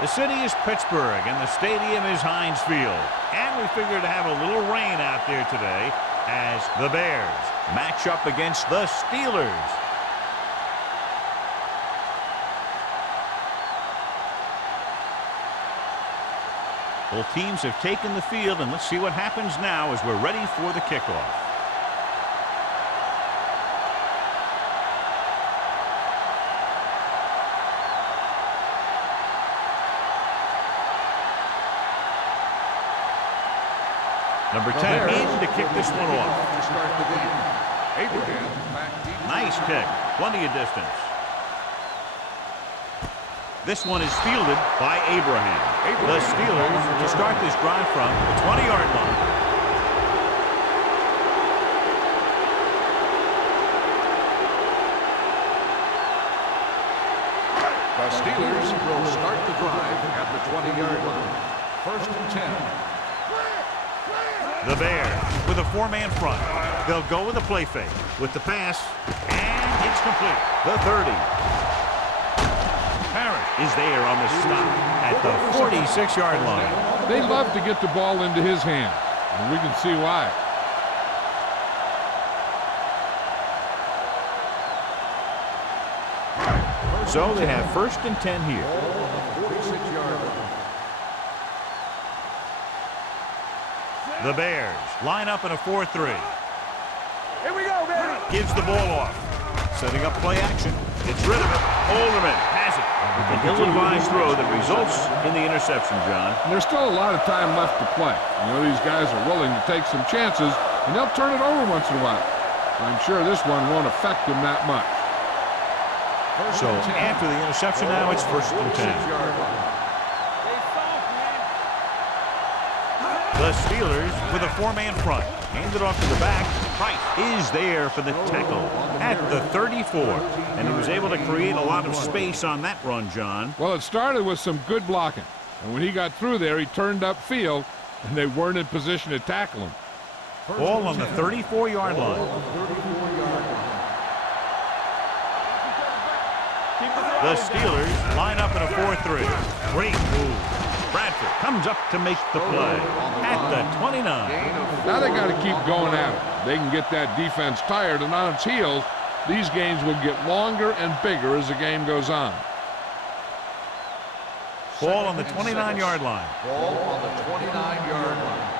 The city is Pittsburgh, and the stadium is Heinz Field. And we figure to have a little rain out there today as the Bears match up against the Steelers. Both teams have taken the field, and let's see what happens now as we're ready for the kickoff. Number 10 in to kick this one off. To start the game. Abraham back deep. Nice kick. Plenty of distance. This one is fielded by Abraham. The Steelers to start this drive from the 20-yard line. The Steelers will start the drive at the 20-yard line. 1st and 10. The Bears with a four-man front. They'll go with a play fake with the pass, and it's complete. The 30. Parrish is there on the stop at the 46-yard line. They love to get the ball into his hands, and we can see why. So they have 1st and 10 here. 46-yard line. The Bears line up in a 4-3. Here we go, baby. Gives the ball off. Setting up play action. Gets rid of it. Holderman has it. An ill-advised throw that results in the interception, John. And there's still a lot of time left to play. You know, these guys are willing to take some chances, and they'll turn it over once in a while. I'm sure this one won't affect them that much. So after the interception now, it's 1st and 10. The Steelers with a four-man front. Handed off to the back. Price is there for the tackle at the 34. And he was able to create a lot of space on that run, John. Well, it started with some good blocking. And when he got through there, he turned upfield, and they weren't in position to tackle him. Ball on the 34-yard line. The Steelers line up in a 4-3. Great move. Bradford comes up to make the play at the 29. Now they got to keep going at it. They can get that defense tired and on its heels. These games will get longer and bigger as the game goes on. Ball on the 29-yard line. Ball on the 29-yard line.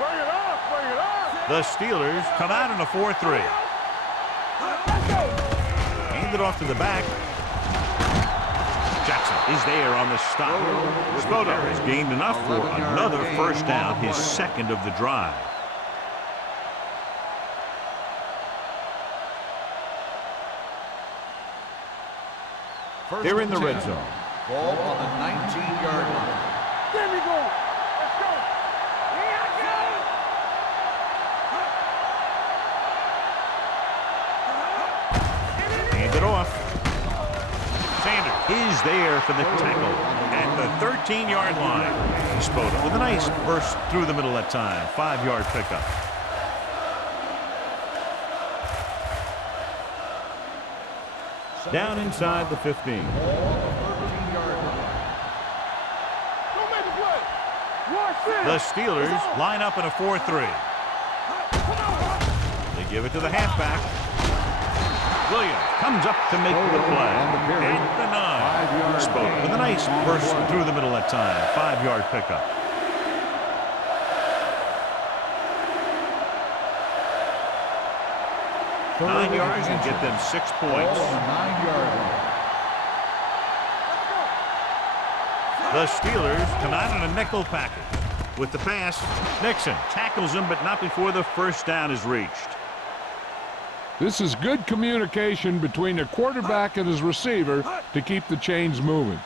Bring it up, bring it up. The Steelers come out in a 4-3. Hand it off to the back. Jackson is there on the stop. Spoto has gained enough for another 1st down, his 2nd of the drive. They're in the red zone. Ball on the 19-yard line. There we go. Let's go. Here I go. Hand it off. Sanders is there for the tackle at the 13-yard line. Spoto with a nice burst through the middle that time. 5-yard pickup. Down inside the 15. The Steelers line up in a 4-3. They give it to the halfback. Williams comes up to make the play at the 9. Spoto with a nice burst through the middle that time. 5-yard pickup. Nine yards and get them 6 points. The Steelers come out in a nickel package. With the pass, Nixon tackles him, but not before the 1st down is reached. This is good communication between the quarterback and his receiver to keep the chains moving.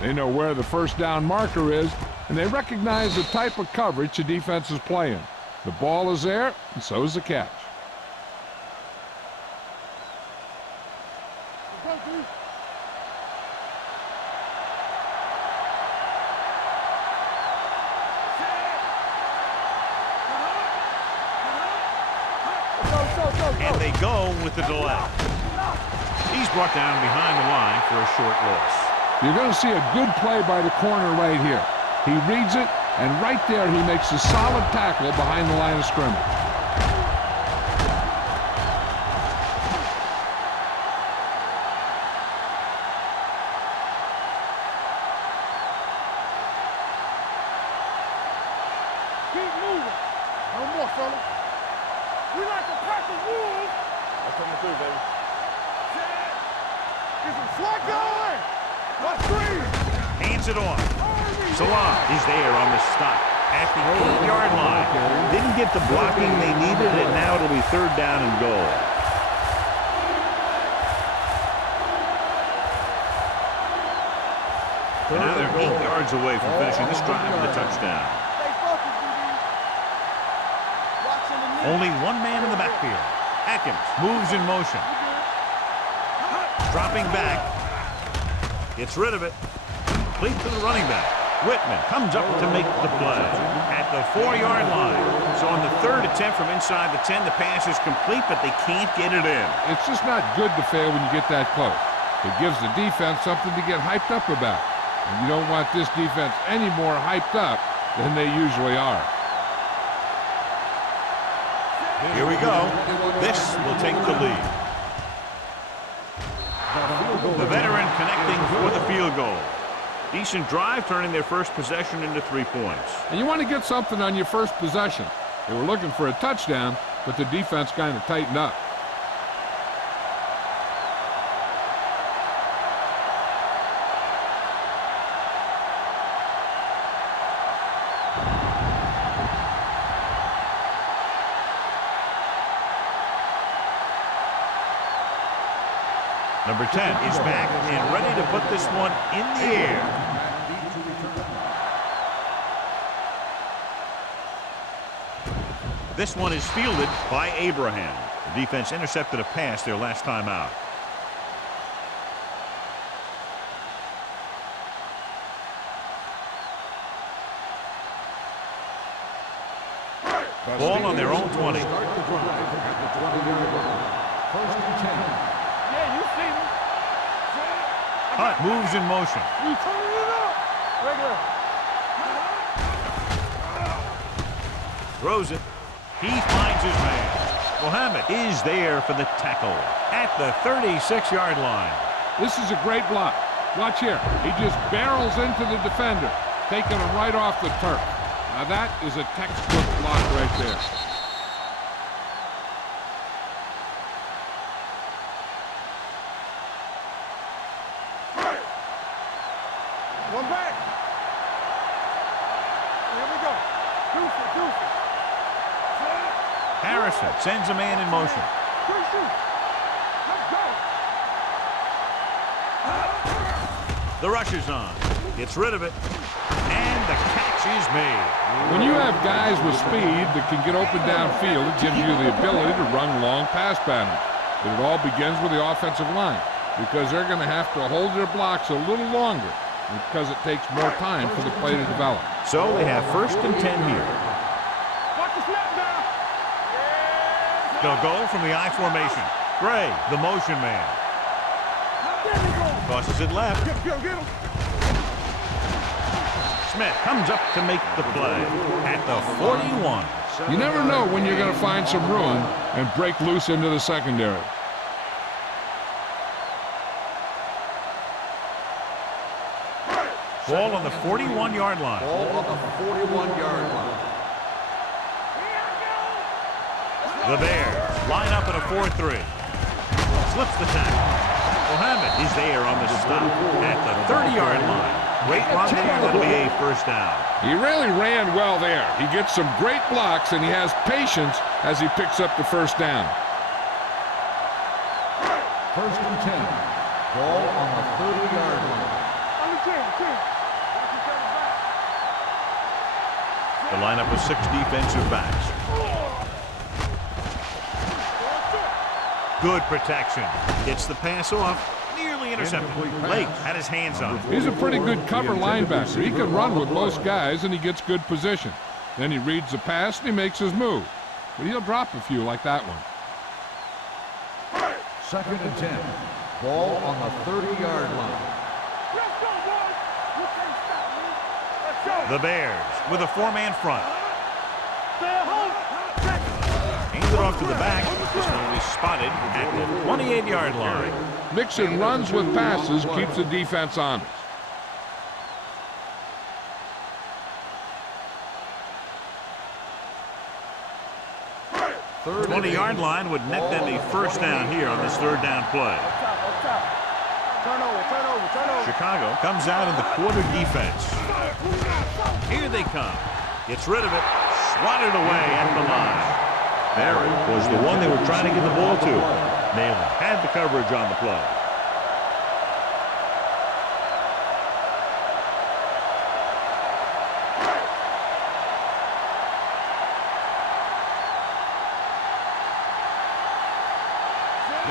They know where the 1st down marker is, and they recognize the type of coverage the defense is playing. The ball is there, and so is the catch. And they go with the delay. He's brought down behind the line for a short loss. You're going to see a good play by the corner right here. He reads it, and right there he makes a solid tackle behind the line of scrimmage. Keep moving. No more, fellas. We like to pack the wolves. That's coming through, baby. Get some slack going. Let's three. Hands it off. Salah is there on the stop at the 8-yard line. Didn't get the blocking they needed, and now it'll be 3rd down and goal. And now they're 8 yards away from finishing this drive with a touchdown. Stay focused, DB. Watching the knee. Only one man in the backfield. Atkins moves in motion. Dropping back. Gets rid of it. Complete to the running back. Whitman comes up to make the play at the 4-yard line. So on the 3rd attempt from inside the 10, the pass is complete, but they can't get it in. It's just not good to fail when you get that close. It gives the defense something to get hyped up about. And you don't want this defense any more hyped up than they usually are. Here we go. This will take the lead. The veteran connecting for the field goal. Decent drive, turning their first possession into 3 points. And you want to get something on your first possession. They were looking for a touchdown, but the defense kind of tightened up. Number 10 is back and ready to put this one in the air. This one is fielded by Abraham. The defense intercepted a pass their last time out. Ball on their own 20. Start the drive at the 20-yard line. 1st and 10. Yeah, you see me. Hunt moves in motion. We turning it up. Regular. Throws it. He finds his man. Mohammed is there for the tackle at the 36-yard line. This is a great block. Watch here. He just barrels into the defender, taking him right off the turf. Now that is a textbook block right there. One back. Here we go. Deuces. Harrison sends a man in motion. Let's go. The rush is on. Gets rid of it. And the catch is made. When you have guys with speed that can get open downfield, it gives you the ability to run long pass patterns. But it all begins with the offensive line, because they're going to have to hold their blocks a little longer because it takes more time for the play to develop. So they have 1st and 10 here. Watch the snap down. They'll go from the I formation. Gray, the motion man. There we go. Tosses it left. Get him. Smith comes up to make the play at the 41. You never know when you're going to find some room and break loose into the secondary. Ball on the 41-yard line. Ball on the 41-yard line. The Bears line up in a 4-3. Slips the tackle. Mohammed is there on the stop at the 30-yard line. Great run there. That'll be a 1st down. He really ran well there. He gets some great blocks, and he has patience as he picks up the 1st down. 1st and 10. Ball on the 30-yard line. On the 10. Watch each other back. The lineup of 6 defensive backs. Good protection. Gets the pass off. Nearly intercepted. Lake had his hands on it. He's a pretty good cover linebacker. He can run with most guys, and he gets good position. Then he reads the pass, and he makes his move. But he'll drop a few like that one. 2nd and 10. Ball on the 30-yard line. Let's go, boys. You can't stop me. Let's go. The Bears with a four-man front. Stay at home. Hands it off to the back. This one will be spotted at the 28-yard line. Mixing runs with passes keeps the defense honest. 20-yard line would net them a first down here on this third down play. Up top. Turn over. Chicago comes out in the quarter defense. Here they come. Gets rid of it. Swatted away at the line. Barrett was the one they were trying to get the ball to. Nalen had the coverage on the play.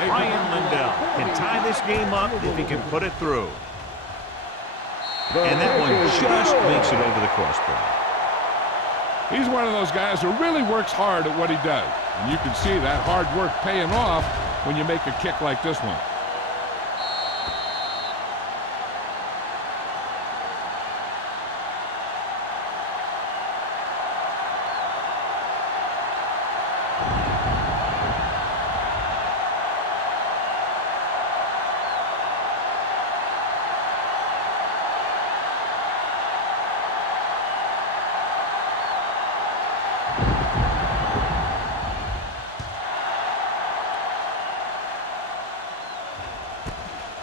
Brian Lindell can tie this game up if he can put it through. And that one just makes it over the crossbar. He's one of those guys who really works hard at what he does. And you can see that hard work paying off when you make a kick like this one.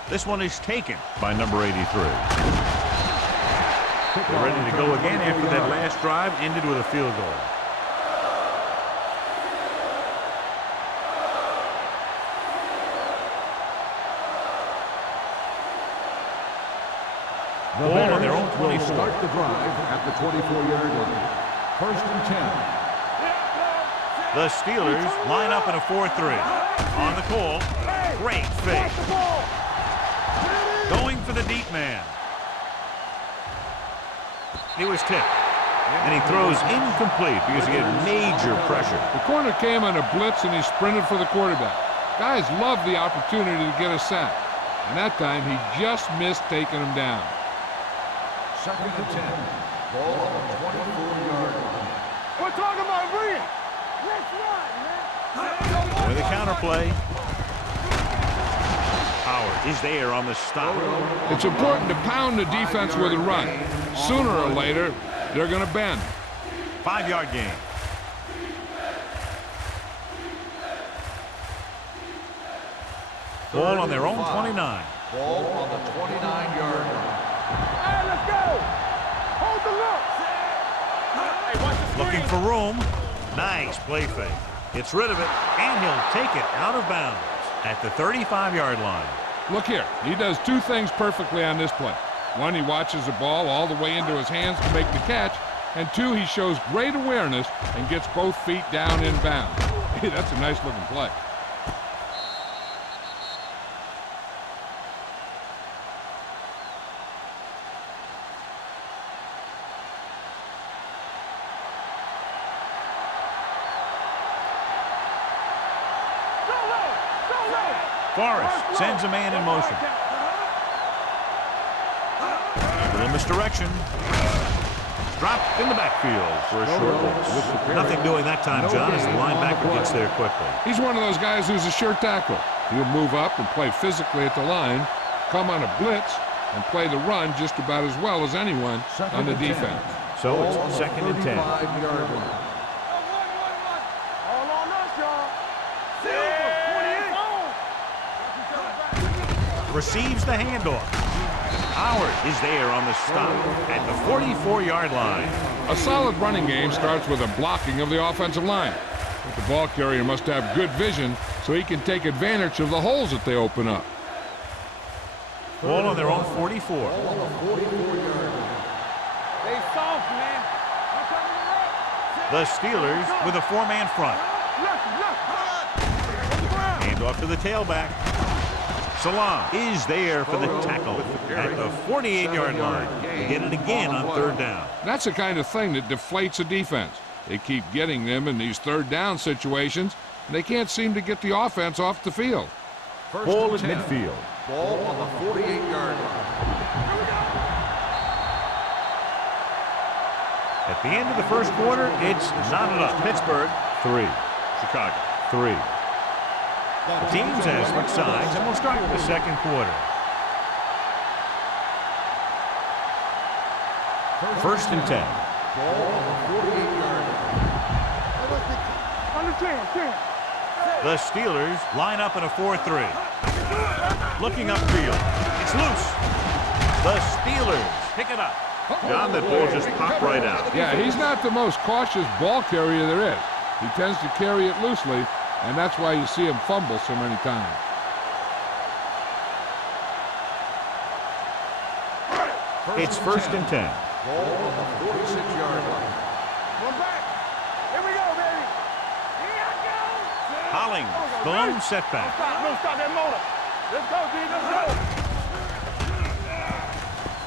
This one is taken by number 83. They're ready to go again after that last drive ended with a field goal. Ball on their own 24. Start the drive at the 24-yard line. First and 10. The Steelers line up in a 4-3. On the call, great fake. Going for the deep man. He was tipped. And he throws incomplete because he had major pressure. The corner came on a blitz and he sprinted for the quarterback. Guys love the opportunity to get a sack. And that time he just missed taking him down. Second and 10. Ball on the 24-yard line. We're talking about bringing. Let's run, man. With the counterplay. Howard is there on the stop. It's important to pound the defense with a run. Sooner or later, they're going to bend. 5-yard gain. Ball on their own 29. Ball on the 29-yard line. Hey, let's go. Hold the look. Looking for room. Nice play fake. Gets rid of it, and he'll take it out of bounds at the 35-yard line. Look here. He does two things perfectly on this play. One, he watches the ball all the way into his hands to make the catch. And two, he shows great awareness and gets both feet down in bounds. Hey, that's a nice-looking play. Forrest sends a man in motion. Little misdirection. Dropped in the backfield for a short loss. Nothing doing that time, John, as the linebacker gets there quickly. He's one of those guys who's a sure tackle. He'll move up and play physically at the line, come on a blitz, and play the run just about as well as anyone on the defense. So it's second and 10. All on us, y'all. Silver, 28. Receives the handoff. Howard is there on the stop at the 44-yard line. A solid running game starts with a blocking of the offensive line. But the ball carrier must have good vision so he can take advantage of the holes that they open up. Ball on their own 44. They soft, man. The Steelers with a four-man front. Hand off to the tailback. Salam is there for the tackle at the 48-yard line. They get it again on third down. That's the kind of thing that deflates a defense. They keep getting them in these third down situations, and they can't seem to get the offense off the field. Ball at 10. midfield. Ball on the 48-yard line. At the end of the first quarter, it's knotted up. Pittsburgh, 3. Chicago, 3. The teams have switched sides, and we'll start the second quarter. First and 10. Ball on the 48-yard line. Under 10. The Steelers line up in a 4-3. Looking upfield. It's loose. The Steelers pick it up. John, that ball just popped right out. Yeah, he's not the most cautious ball carrier there is. He tends to carry it loosely, and that's why you see him fumble so many times. It's first and 10. Ball on the 46-yard line. One back. Here we go, baby. Here I go. Hollings, the lone setback. Stop that motor. Let's go, D. Let's go.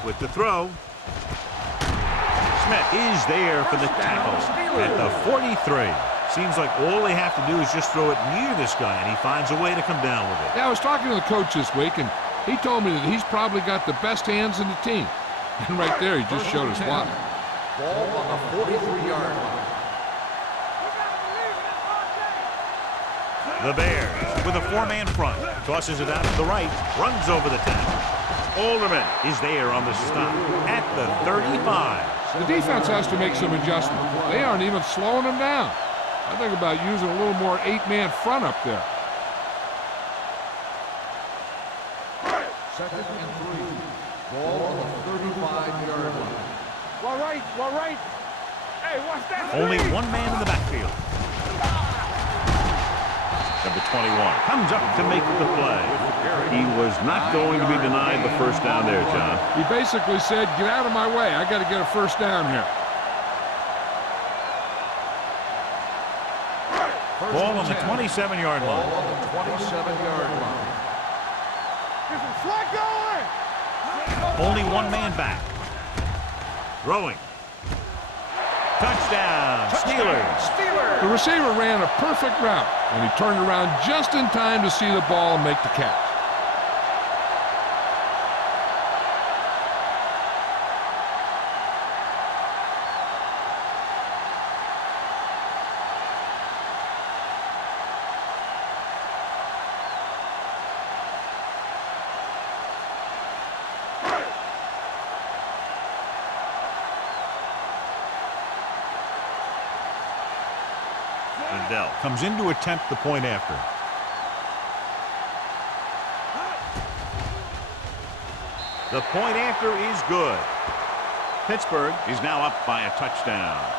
With the throw. Smith is there for the tackle at the 43. Seems like all they have to do is just throw it near this guy, and he finds a way to come down with it. Yeah, I was talking to the coach this week, and he told me that he's probably got the best hands in the team. And right there, he just showed us why. Ball on the 43-yard line. The Bears with a 4-man front. Tosses it out to the right. Runs over the tackle. Alderman is there on the stop at the 35. The defense has to make some adjustments. They aren't even slowing them down. I think about using a little more 8-man front up there. Second and 3. Ball on the 35-yard line. One right. Hey, watch that. Only one man in the backfield. Number 21 comes up to make the play. He was not going to be denied the first down there, John. He basically said, get out of my way. I got to get a first down here. Ball on the 27-yard line. Ball on the 27-yard line. There's some slack going. Only one man back. Throwing. Touchdown, Steelers. The receiver ran a perfect route, and he turned around just in time to see the ball and make the catch. Lindell comes in to attempt the point after. The point after is good. Pittsburgh is now up by a touchdown.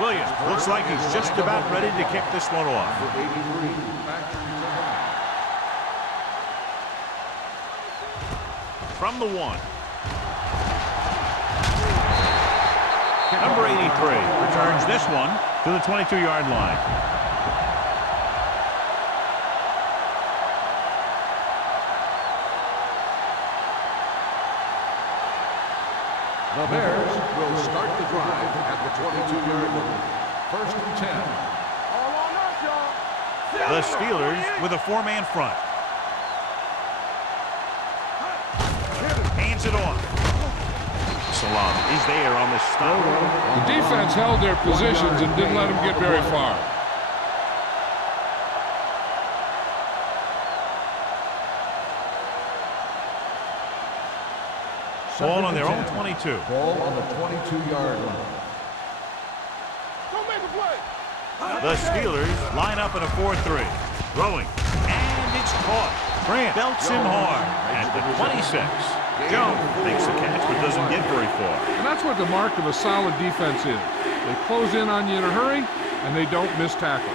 Williams looks like he's just about ready to kick this one off. From the 1. Number 83 returns this one to the 22-yard line. The Bears will start the drive at the 22-yard line. First and 10. All on us, y'all. The Steelers with a 4-man front. Hands it off. Salam is there on the stop. The defense held their positions and didn't let them get very far. Ball on their own 22. Ball on the 22-yard line. Don't make a play. The Steelers line up in a 4-3. Throwing. And it's caught. Grant belts him hard at the 26. Jones makes the catch but doesn't get very far. And that's what the mark of a solid defense is. They close in on you in a hurry, and they don't miss tackle.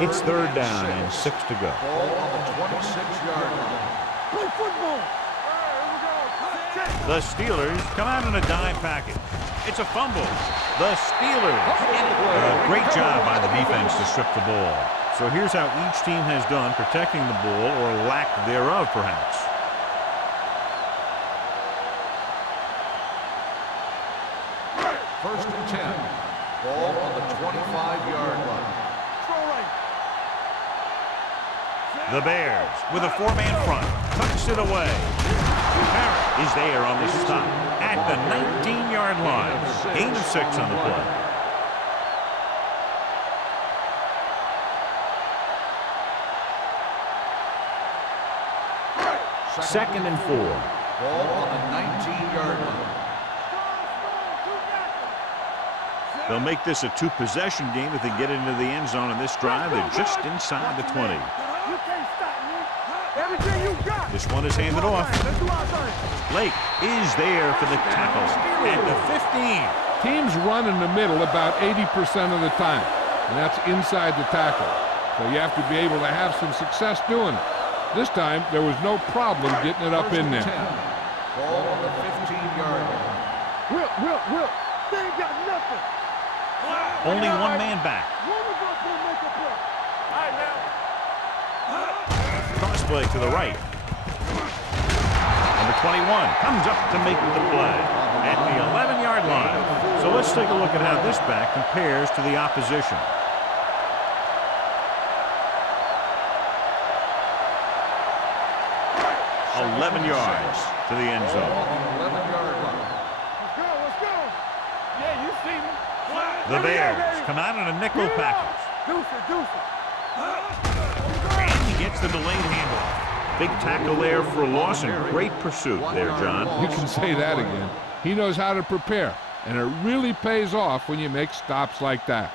It's third down and 6 to go. Ball on the 26-yard line. Play football. Here we go. The Steelers come out in a dime package. It's a fumble. The Steelers get it. Great job by the defense to strip the ball. So here's how each team has done protecting the ball, or lack thereof, perhaps. First and 10. Ball on the 25-yard line. The Bears with a four-man front. Tucks it away. Parrott is there on the stop at the 19-yard line. Gain of 6 on the play. Second and 4. Ball on the 19-yard line. They'll make this a two-possession game if they get into the end zone in this drive. They're just inside the 20. You can't stop me. Everything you got. This one is handed off. Blake is there for the tackle at the 15. Teams run in the middle about 80% of the time, and that's inside the tackle. So you have to be able to have some success doing it. This time, there was no problem getting it up in there. Ball on the 15-yard line. Will. They ain't got nothing. Only one man back. One of us will make a play. All right, now. Crossplay to the right. Number 21 comes up to make the play at the 11-yard line. So let's take a look at how this back compares to the opposition. Second 11 and yards 6. to the end Ball zone. on the 11-yard line. Let's go. Yeah, you see me. The Bears come out in a nickel package. Deuce it. And he gets the delayed handoff. Big tackle there for a loss and great pursuit there, John. You can say that again. He knows how to prepare, and it really pays off when you make stops like that.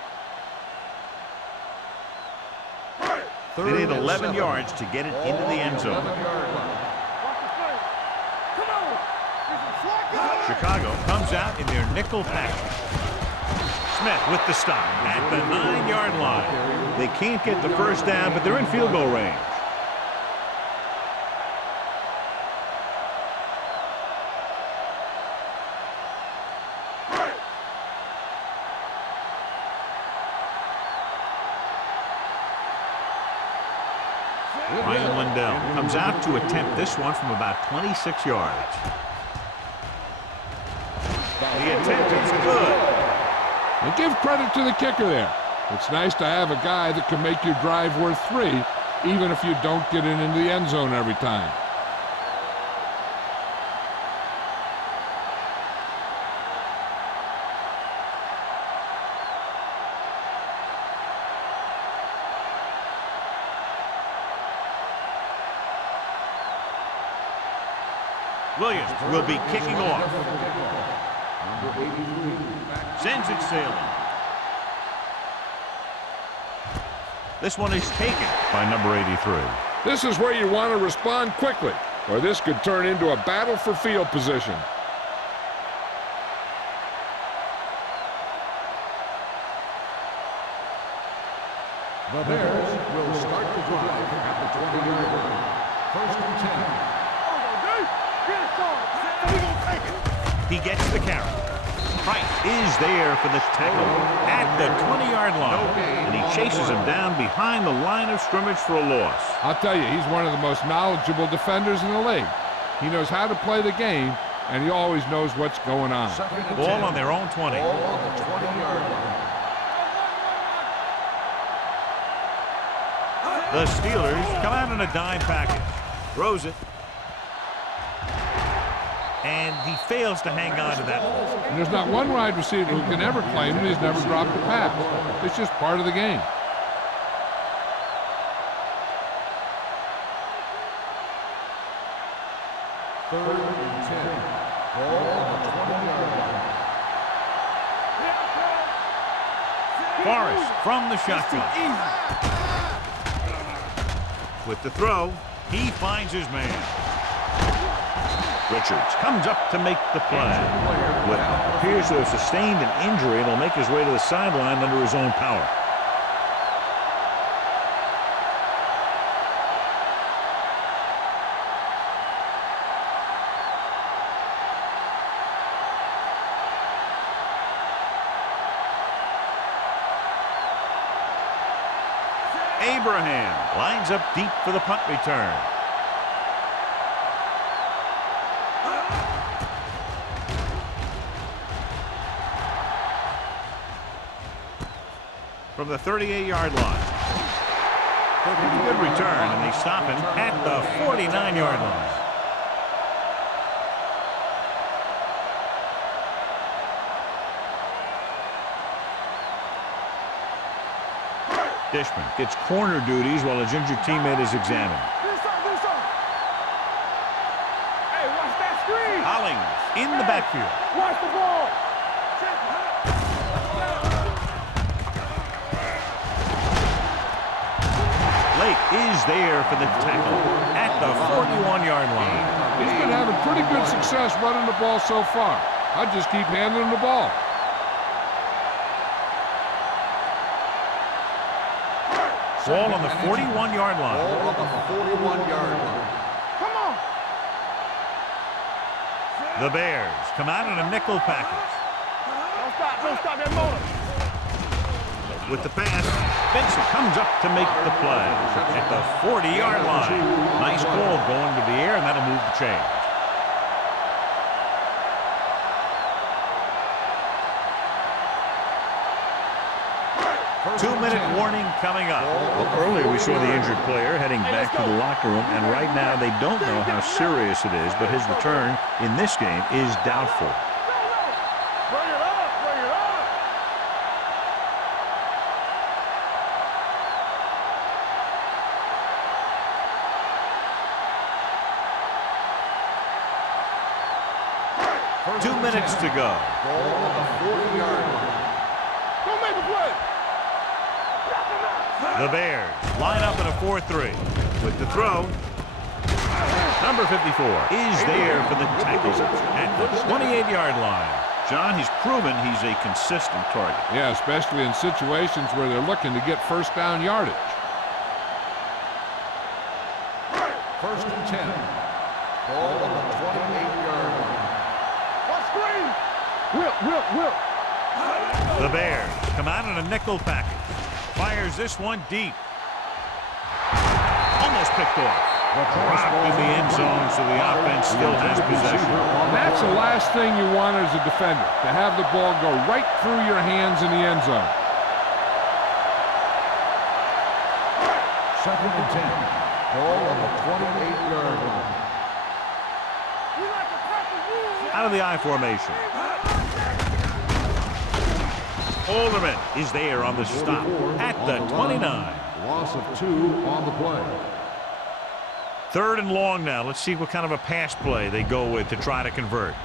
They need 11 yards to get it into the end zone. Chicago comes out in their nickel package. Smith with the stop at the 9-yard line. They can't get the first down, but they're in field goal range. Ryan Lindell comes out to attempt this one from about 26 yards. The attempt is good. And give credit to the kicker there. It's nice to have a guy that can make your drive worth 3, even if you don't get it into the end zone every time. Williams will be kicking off. Sends it sailing. This one is taken by number 83. This is where you want to respond quickly, or this could turn into a battle for field position. The Bears will start the drive at the 20-yard line. First and 10. He gets the carry. Price is there for the tackle at the 20-yard line. And he chases him down behind the line of scrimmage for a loss. I'll tell you, he's one of the most knowledgeable defenders in the league. He knows how to play the game, and he always knows what's going on. Ball on their own 20. Ball on the 20-yard line. The Steelers come out in a dime package. Throws it. And he fails to hang on to that. And there's not one wide receiver who can ever claim that he's never dropped a pass. It's just part of the game. Third and 10. Ball on the 20-yard line. Forrest from the shotgun. With the throw, he finds his man. Richards comes up to make the play. What appears to have sustained an injury, and will make his way to the sideline under his own power. Abraham lines up deep for the punt return. From the 38-yard line. Good return, and they stop him at the 49-yard line. Dishman gets corner duties while his injured teammate is examined. Hey, watch that screen. Hollings in the backfield. Watch the ball. Lake is there for the tackle at the 41-yard line. He's been having pretty good success running the ball so far. I'd just keep handing him the ball. Ball on the 41-yard line. Ball on the 41-yard line. Come on. The Bears come out in a nickel package. Don't stop that motor. With the pass, Benson comes up to make the play at the 40-yard line. Nice ball going to the air, and that'll move the chains. Two-minute warning coming up. Well, earlier we saw the injured player heading back to the locker room, and right now they don't know how serious it is, but his return in this game is doubtful. Bring it up. Bring it up. First 2 minutes to go. Ball on the 40-yard line. Don't make a play. The Bears line up in a 4-3. With the throw, number 54 is there for the tackle at the 28-yard line. John, he's proven he's a consistent target. Yeah, especially in situations where they're looking to get first down yardage. First and 10. Ball on the 28-yard line. What screen? Whip. The Bears come out in a nickel package. Fires this one deep. Almost picked off. Dropped in the end zone, so the offense still has possession. That's the last thing you want as a defender, to have the ball go right through your hands in the end zone. Second and 10. Ball on the 28-yard line. We like to practice rules. Out of the I formation. Alderman is there on the stop at the 29. Loss of 2 on the play. Third and long now. Let's see what kind of a pass play they go with to try to convert.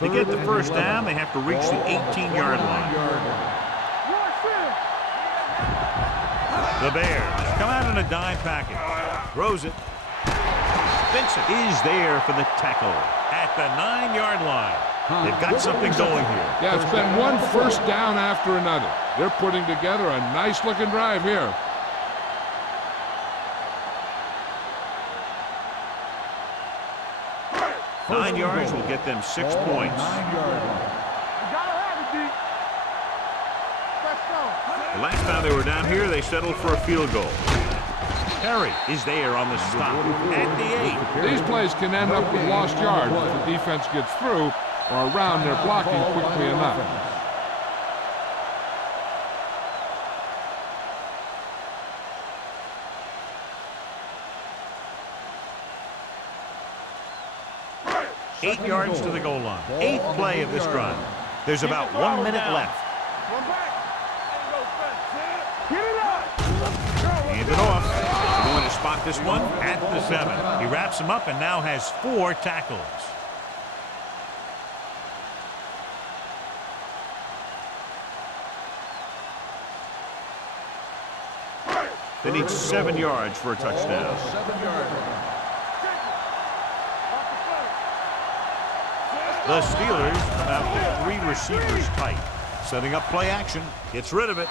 To get the first down, they have to reach the 18-yard line. The Bears come out in a dime package. Throws it. Vincent is there for the tackle at the 9-yard line. They've got something going here. Yeah, it's been one first down after another. They're putting together a nice-looking drive here. Nine yards will get them 6 points. 9-yard line. Gotta have it, D. Let's go. The last time they were down here, they settled for a field goal. Perry is there on the stop at the 8. These plays can end up with lost yards if the defense gets through or around their blocking quickly enough. Eight yards to the goal line. 8th play of this drive. There's about 1 minute left. One back. Get it up. Hand it off. They're going to spot this one at the 7. He wraps him up and now has 4 tackles. They need 7 yards for a touchdown. 7-yard line. The Steelers come out with 3 receivers tight. Setting up play action. Gets rid of it.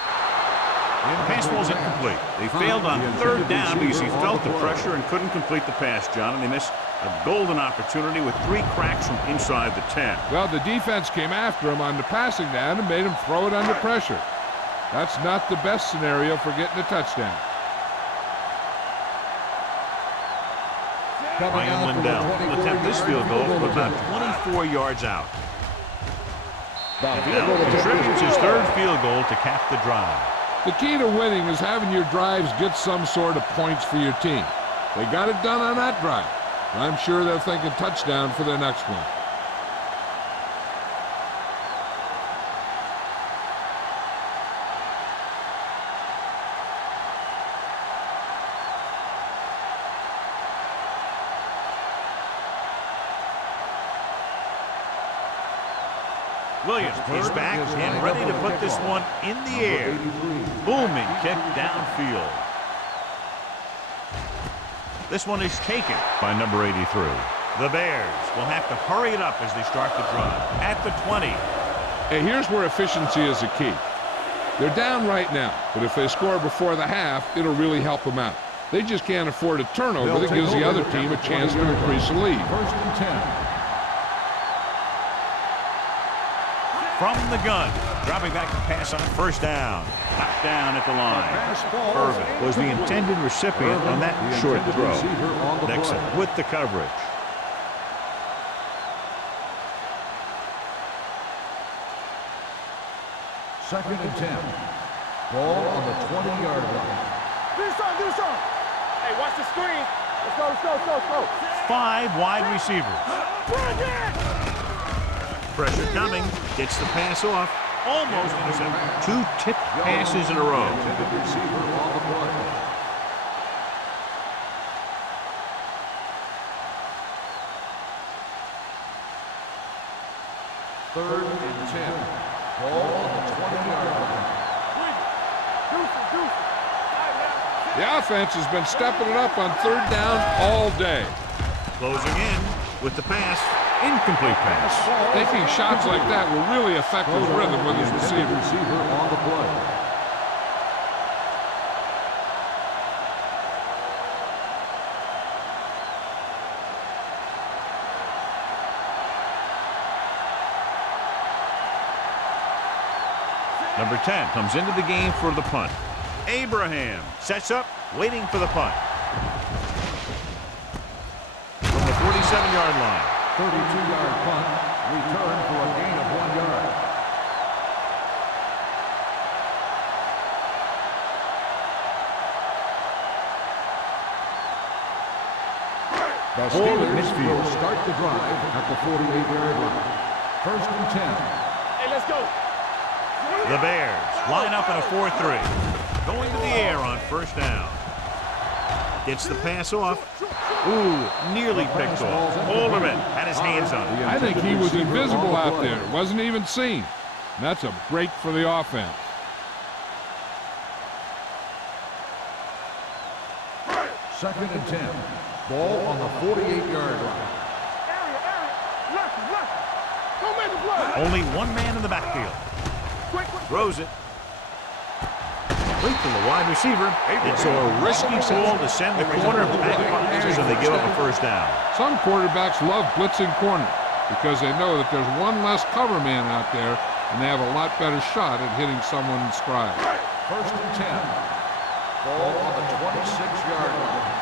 And the pass ball's incomplete. They failed on 3rd down because he felt the pressure and couldn't complete the pass, John. And they missed a golden opportunity with 3 cracks from inside the 10. Well, the defense came after him on the passing down and made him throw it under pressure. That's not the best scenario for getting a touchdown. Ryan Lindell will attempt this field goal from about 24 yards out. Lindell contributes his third field goal to cap the drive. The key to winning is having your drives get some sort of points for your team. They got it done on that drive. I'm sure they're thinking touchdown for their next one. Williams is back and ready to put this one in the air. Booming kick downfield. This one is taken by number 83. The Bears will have to hurry it up as they start the drive at the 20. Hey, here's where efficiency is the key. They're down right now, but if they score before the half, it'll really help them out. They just can't afford a turnover that gives the other team a chance to increase the lead. First and 10. From the gun, dropping back to pass on first down. Knocked down at the line. Irvin was the intended recipient on that short throw. Nixon with the coverage. Second and 10. Ball on the 20-yard line. Do something. Hey, watch the screen. Let's go. 5 wide receivers. Bring it! Pressure coming. Gets the pass off. Almost intercepted. 2 tipped passes in a row. Intended receiver on the play. Third and 10. Ball on the 20-yard line. The offense has been stepping it up on third down all day. Closing in with the pass. Incomplete pass. Taking shots like that will really affect his rhythm with his Intended receivers. receiver on the play. Number 10 comes into the game for the punt. Abraham sets up, waiting for the punt. From the 47-yard line. 32-yard punt, return for a gain of 1 yard. The Steelers will start the drive at the 48-yard line. First and 10. Hey, let's go. The Bears line up in a 4-3. Going to the air on first down. Gets the pass off. Ooh, nearly picked off. Holderman had his hands on it. I think he was invisible out there. Wasn't even seen. And that's a break for the offense. Second and 10. Ball on the 48-yard line. Area. Left. Don't make a play. Only one man in the backfield. Quick. Throws it. Complete to the wide receiver. It's a risky pull to send the corner back boxes, and they give up a first down. Some quarterbacks love blitzing corner because they know that there's one less cover man out there, and they have a lot better shot at hitting someone in stride. First and 10. Ball on the 26-yard line.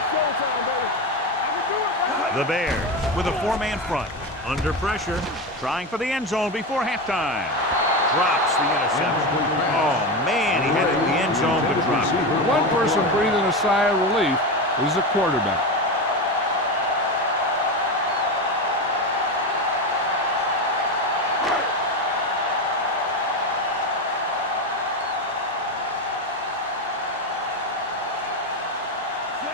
It's showtime, baby. I can do it, baby. The Bears with a 4-man front. Under pressure, trying for the end zone before halftime. Drops the interception. Oh, man, he had it in the end zone, but dropped it. One person breathing a sigh of relief is the quarterback.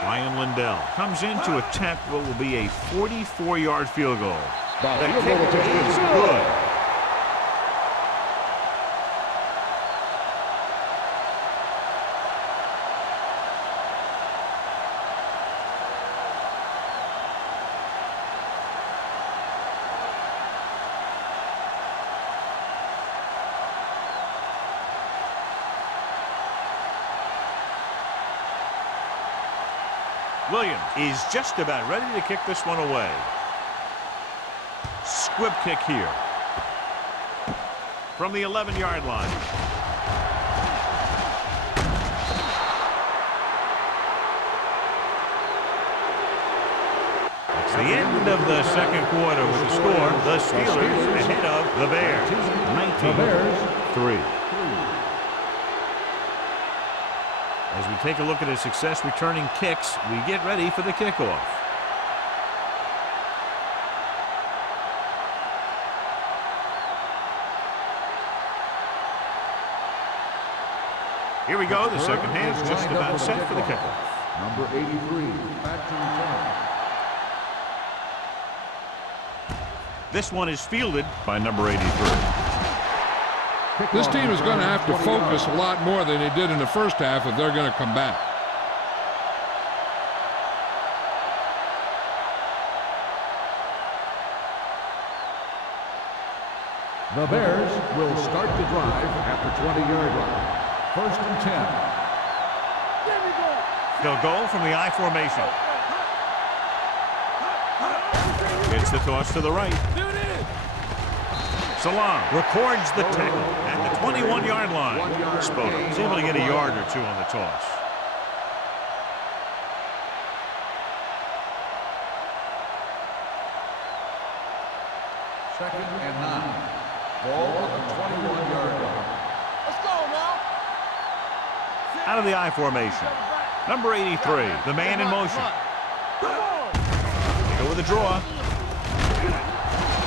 Ryan Lindell comes in to attempt what will be a 44-yard field goal. The kick is good. Williams is just about ready to kick this one away. Squib kick here. From the 11-yard line. It's the end of the second quarter with the score. The Steelers ahead of the Bears. 19-3. As we take a look at his success returning kicks, we get ready for the kickoff. Here we go. The second half just about set for the kickoff. Number 83, back to return. This one is fielded by number 83. This team is going to have to focus a lot more than they did in the first half if they're going to come back. The Bears will start the drive at the 20-yard line. First and 10. They'll go from the I formation. It's the toss to the right. Salam records the tackle at the 21-yard line. Spoto is able to get a yard or two on the toss. Second and 9. Ball on the 21-yard line. Let's go now. Out of the I formation. Number 83, the man in motion. They go with a draw.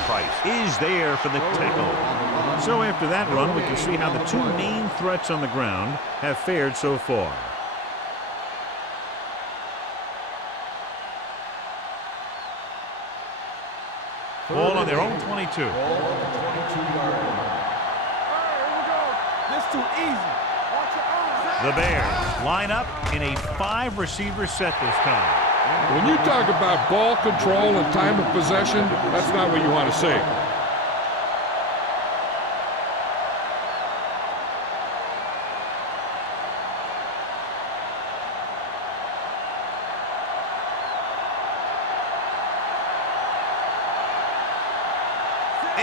Price is there for the tackle. So after that run, we can see how the two main threats on the ground have fared so far. Ball on their own 22. Ball on the 22-yard line. This too easy. Watch your eyes. The Bears line up in a 5-receiver set this time. When you talk about ball control and time of possession, that's not what you want to see.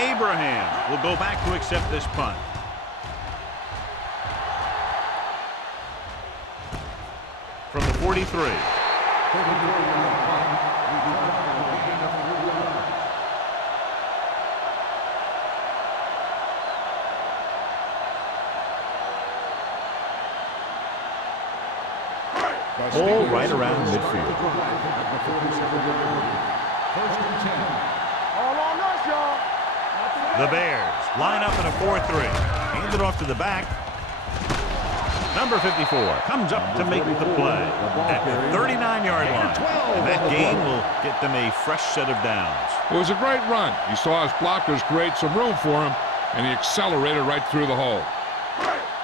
Abraham will go back to accept this punt. From the 43. Ball right around midfield. First and 10. All on us, y'all. The Bears line up in a 4-3. Hand it off to the back. Number 54 comes up to make the play at the 39-yard line. And that gain will get them a fresh set of downs. It was a great run. He saw his blockers create some room for him, and he accelerated right through the hole.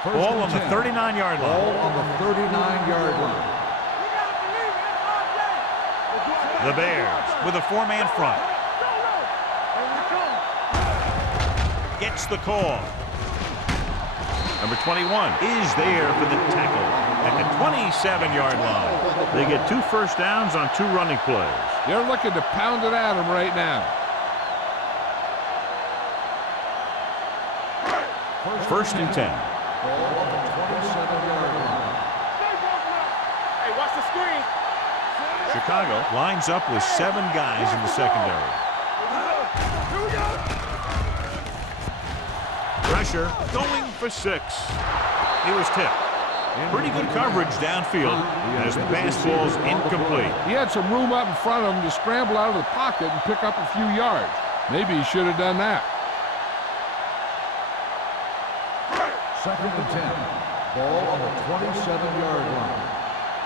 Ball on the 39-yard line. Ball on the 39-yard line. The Bears with a 4-man front. Gets the call. Number 21 is there for the tackle at the 27-yard line. They get 2 first downs on 2 running plays. They're looking to pound it at him right now. First and 10. Ball on the 27-yard line. Hey, watch the screen. Chicago lines up with 7 guys in the secondary. Here we go. Pressure going for 6. He was tipped. Pretty good coverage downfield as the pass falls incomplete. He had some room up in front of him to scramble out of the pocket and pick up a few yards. Maybe he should have done that. Second and 10. Ball on the 27-yard line.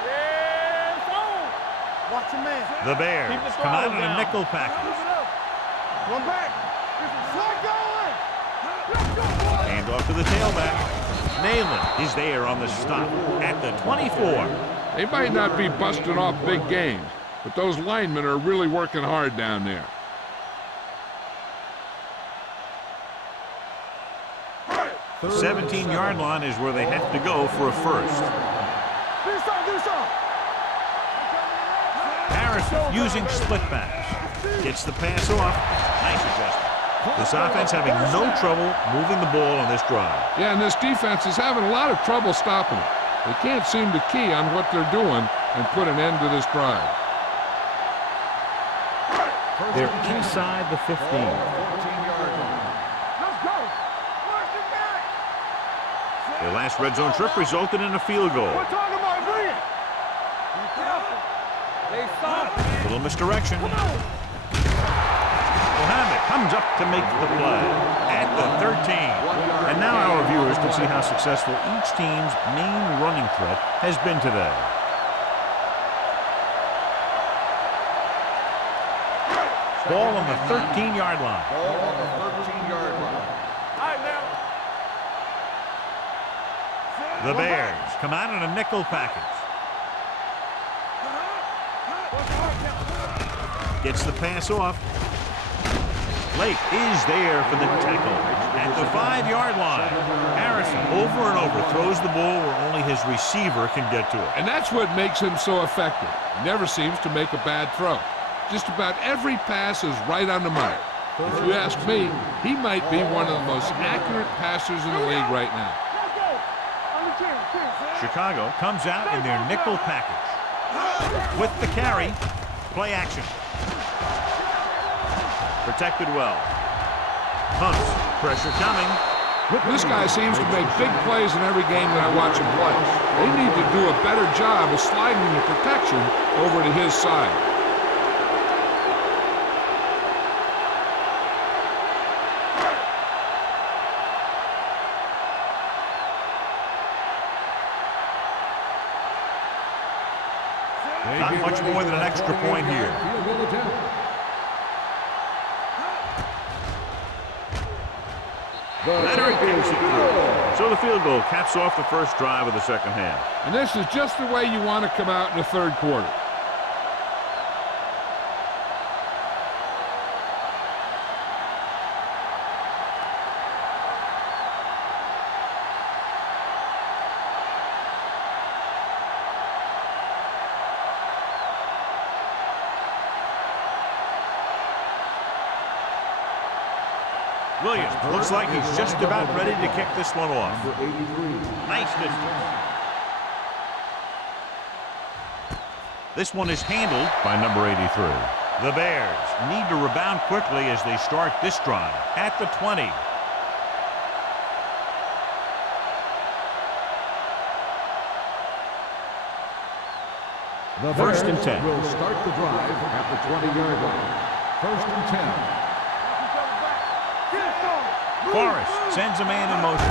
Yeah, it's on. Watch your man. The Bears come out in a nickel package. Run back. Slide going. Let's go, boy. Hand off to the tailback. Nayland is there on the stop at the 24. They might not be busting off big games, but those linemen are really working hard down there. The 17-yard line is where they have to go for a first. Do some. Harrison using split backs. Gets the pass off. Nice adjustment. This offense having no trouble moving the ball on this drive. Yeah, and this defense is having a lot of trouble stopping it. They can't seem to key on what they're doing and put an end to this drive. They're inside the 15. 14-yard line. Let's go. Watch it back. Their last red zone trip resulted in a field goal. We're talking about green. Be careful. They soft. Little misdirection. Mohammed comes up to make the play at the 13. And now our viewers can see how successful each team's main running threat has been today. Ball on the 13-yard line. Ball on the 13-yard line. All right, now. The Bears come out in a nickel package. Gets the pass off. Lake is there for the tackle at the 5-yard line. Harrison over and over throws the ball where only his receiver can get to it. And that's what makes him so effective. He never seems to make a bad throw. Just about every pass is right on the mark. If you ask me, he might be one of the most accurate passers in the league right now. Let's go. On the team. Chicago comes out in their nickel package. With the carry, play action. Protected well. Hunts, pressure coming. This guy seems to make big plays in every game that I watch him play. They need to do a better job of sliding the protection over to his side. Not much more than an extra point here. Leonard gets it through. So the field goal caps off the first drive of the second half. And this is just the way you want to come out in the third quarter. Williams looks like he's just about ready to kick this one off. Nice distance. This one is handled by number 83. The Bears need to rebound quickly as they start this drive at the 20. The First and 10. will start the drive at the 20-yard line. First and 10. Forrest sends a man in motion.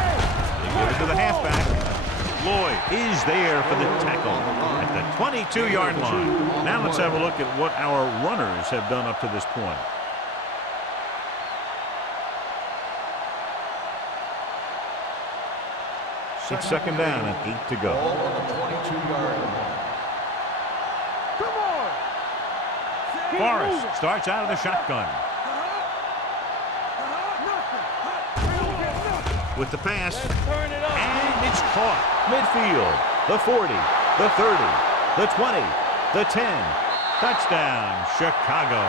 They give it to the halfback. Lloyd is there for the tackle at the 22-yard line. Now let's have a look at what our runners have done up to this point. It's second down and 8 to go. Ball on the 22-yard line. Come on. Forrest starts out of the shotgun. With the pass, and it's caught. Midfield, the 40, the 30, the 20, the 10. Touchdown, Chicago.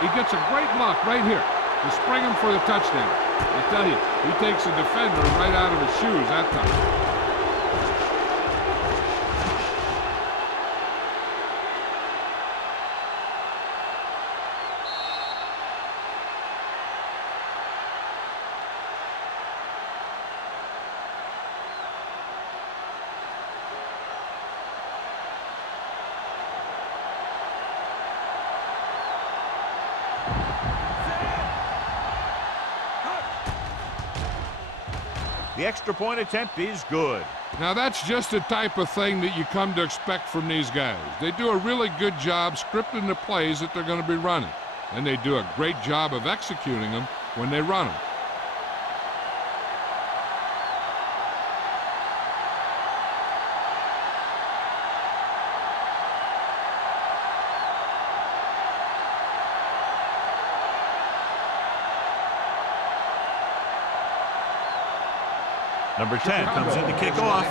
He gets a great look right here to spring him for the touchdown. I tell you, he takes the defender right out of his shoes that time. The extra point attempt is good. Now that's just the type of thing that you come to expect from these guys. They do a really good job scripting the plays that they're going to be running. And they do a great job of executing them when they run them. Number 10 comes in to kick off.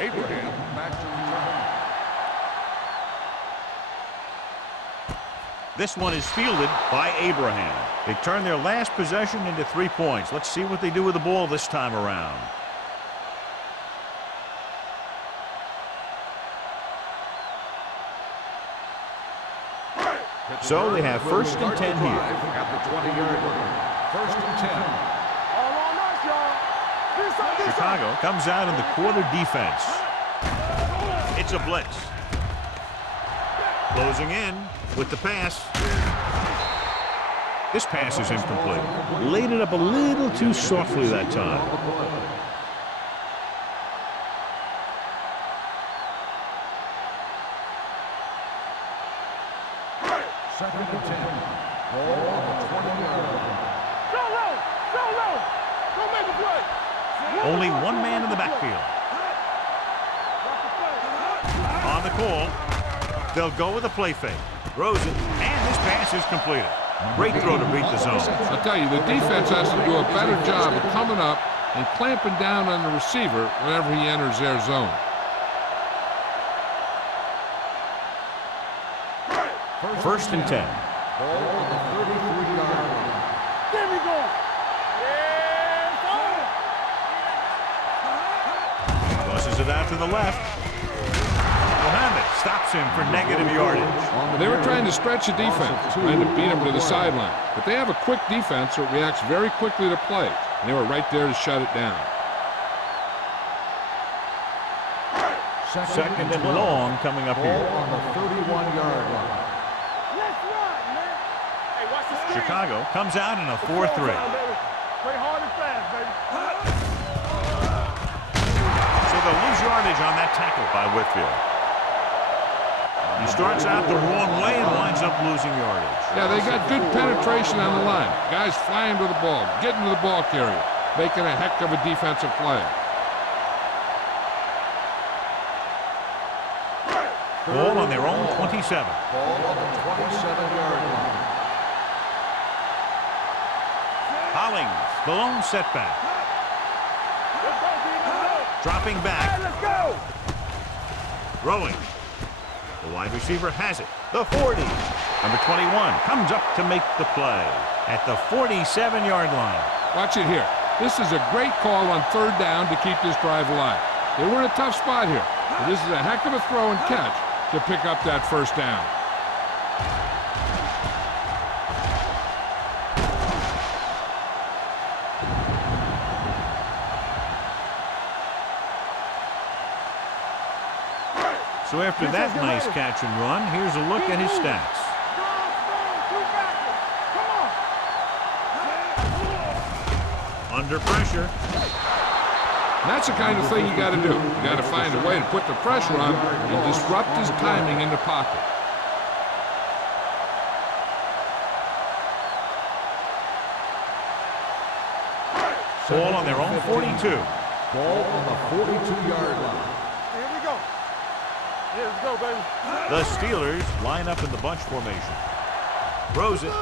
Abraham back to return. This one is fielded by Abraham. They turn their last possession into 3 points. Let's see what they do with the ball this time around. So they have first and 10 here. At the 20-yard line. First and 10. All on us, y'all. This side, this side. Chicago comes out in the quarter defense. It's a blitz. Closing in with the pass. This pass is incomplete. Laid it up a little too softly that time. Second and 10. Ball on the 20-yard line. Go low. Go low. Go make a play. Only one man in the backfield. On the call, they'll go with a play fake. Rosen, and this pass is completed. Great throw to beat the zone. I'll tell you, the defense has to do a better job of coming up and clamping down on the receiver whenever he enters their zone. First and 10. Ball on the 33-yard line. There we go. Yes, sir. Tosses it out to the left. Mohammed stops him for negative yardage. They were trying to stretch the defense, trying to beat him to the sideline. But they have a quick defense that reacts very quickly to plays. And they were right there to shut it down. Second and long coming up Ball here. on the 31-yard line. Let's run, man. Hey, watch the screen. Chicago comes out in a 4-3. Play hard and fast, baby. So they'll lose yardage on that tackle by Whitfield. He starts out the wrong way and winds up losing yardage. Yeah, they got good penetration on the line. Guys flying to the ball, getting to the ball carrier, making a heck of a defensive play. Ball on their own 27. Ball on the 27-yard line. Hollings, the lone setback. Let's go, D. Let's go. Dropping Hey, back. let's go. Throwing. The wide receiver has it. The 40. Number 21 comes up to make the play at the 47-yard line. Watch it here. This is a great call on third down to keep this drive alive. They were in a tough spot here, but this is a heck of a throw and catch to pick up that first down. So after that nice catch and run, here's a look at his stats. Under pressure. And that's the kind of thing you got to do. You got to find a way to put the pressure on and disrupt his timing in the pocket. Ball on their own 42. Ball on the 42-yard line. Here we go. Here we go, baby. The Steelers line up in the bunch formation. Rosen.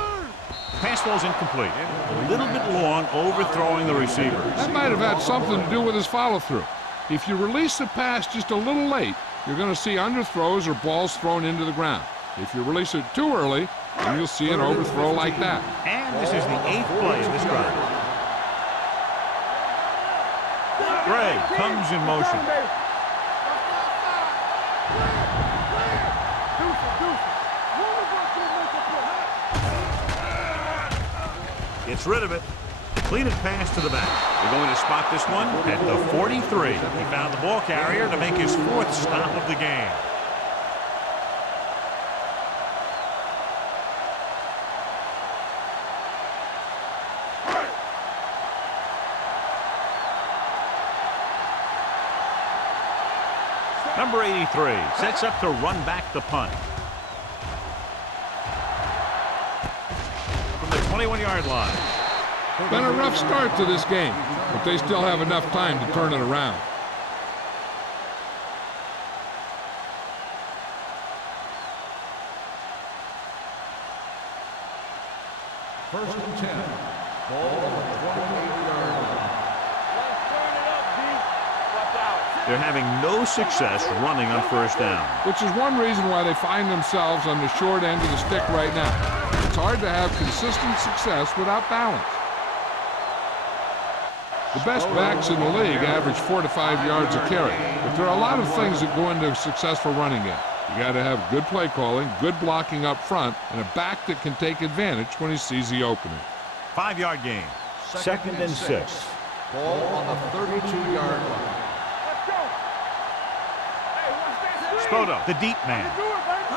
Pass ball's incomplete. A little bit long, overthrowing the receiver. That might have had something to do with his follow-through. If you release the pass just a little late, you're going to see underthrows or balls thrown into the ground. If you release it too early, then you'll see an overthrow like that. And this is the 8th play of this drive. Gray comes in motion. Gets rid of it. Completed pass to the back. They're going to spot this one at the 43. He found the ball carrier to make his 4th stop of the game. Number 83 sets up to run back the punt. From the 21-yard line. Been a rough start to this game, but they still have enough time to turn it around. First and 10. Ball on the 28-yard line. Let's turn it up, D. Watch out. They're having no success running on first down. Which is one reason why they find themselves on the short end of the stick right now. It's hard to have consistent success without balance. The best backs in the league average 4 to 5 yards a carry, but there are a lot of things that go into a successful running game. You got to have good play calling, good blocking up front, and a back that can take advantage when he sees the opening. 5-yard gain. Second and 6. Ball on the 32-yard line. Let's go. Hey, watch that screen. Spoto, the deep man. Do it, baby.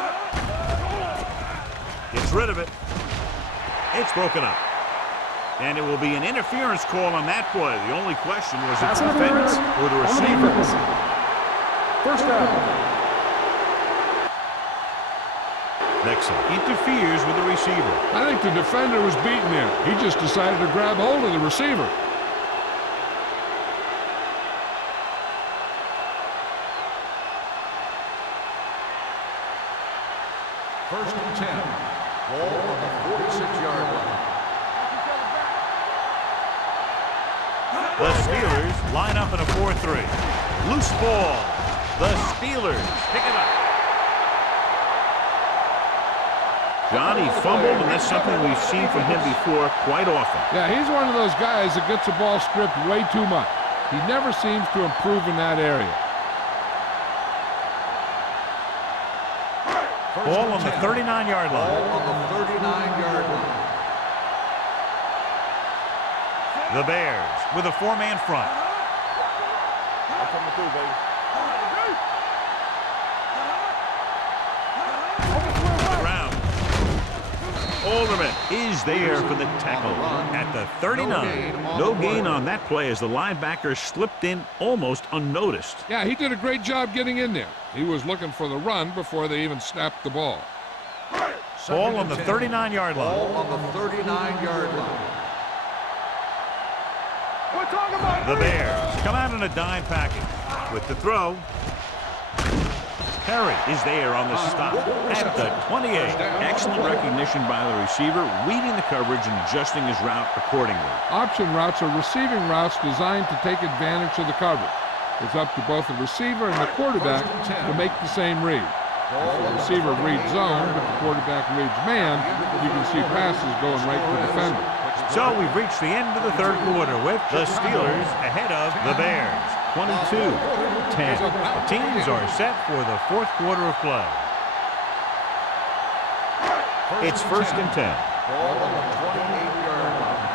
Gets rid of it. It's broken up. And it will be an interference call on that play. The only question was if the defense or the receiver. First down. Nixon interferes with the receiver. I think the defender was beaten there. He just decided to grab hold of the receiver. First and 10. Ball on the 46-yard line. The Steelers line up in a 4-3. Loose ball. The Steelers pick it up. Johnny fumbled, and that's something we've seen from him before quite often. Yeah, he's one of those guys that gets the ball stripped way too much. He never seems to improve in that area. Ball on the 39-yard line. Ball on the 39-yard line. The Bears with a 4-man front. They're coming through, baby. Alderman is there for the tackle at the 39. No gain on that play as the linebacker slipped in almost unnoticed. Yeah, he did a great job getting in there. He was looking for the run before they even snapped the ball. Ball on the 39-yard line. Ball on the 39-yard line. We're talking about The Bears come out in a dime package with the throw. Perry is there on the stop at the 28. Excellent recognition by the receiver, reading the coverage and adjusting his route accordingly. Option routes are receiving routes designed to take advantage of the coverage. It's up to both the receiver and the quarterback to make the same read. If the receiver reads zone, but the quarterback reads man, you can see passes going right to the defender. So we've reached the end of the third quarter with the Steelers ahead of the Bears. 22-10. The teams are set for the fourth quarter of play. It's first and 10. Ball on the 28-yard line.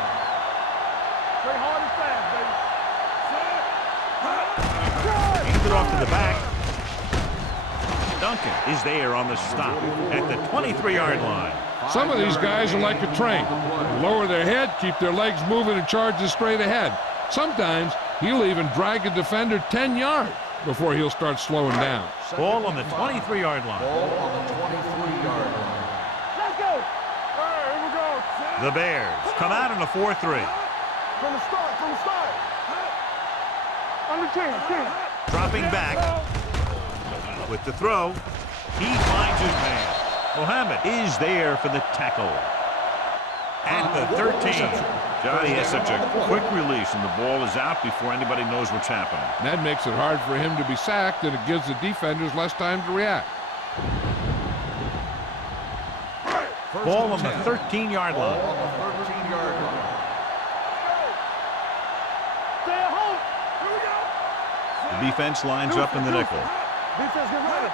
Play hard and fast, baby. Hands it off to the back. Duncan is there on the stop at the 23-yard line. Some of these guys are like a train. They lower their head, keep their legs moving, and charge straight ahead. Sometimes he'll even drag a defender 10 yards before he'll start slowing down. Ball on the 23-yard line. Ball on the 23-yard line. Let's go. All right, here we go. The Bears come out in a 4-3. From the start. Under 10. Dropping back with the throw. He finds his man. Mohammed is there for the tackle at the 13. Johnny has such a quick release, and the ball is out before anybody knows what's happening. That makes it hard for him to be sacked, and it gives the defenders less time to react. Ball on the 13-yard line. Ball on the 13-yard line. Stay at home. Here we go. The defense lines up in the nickel. Defense, get ready.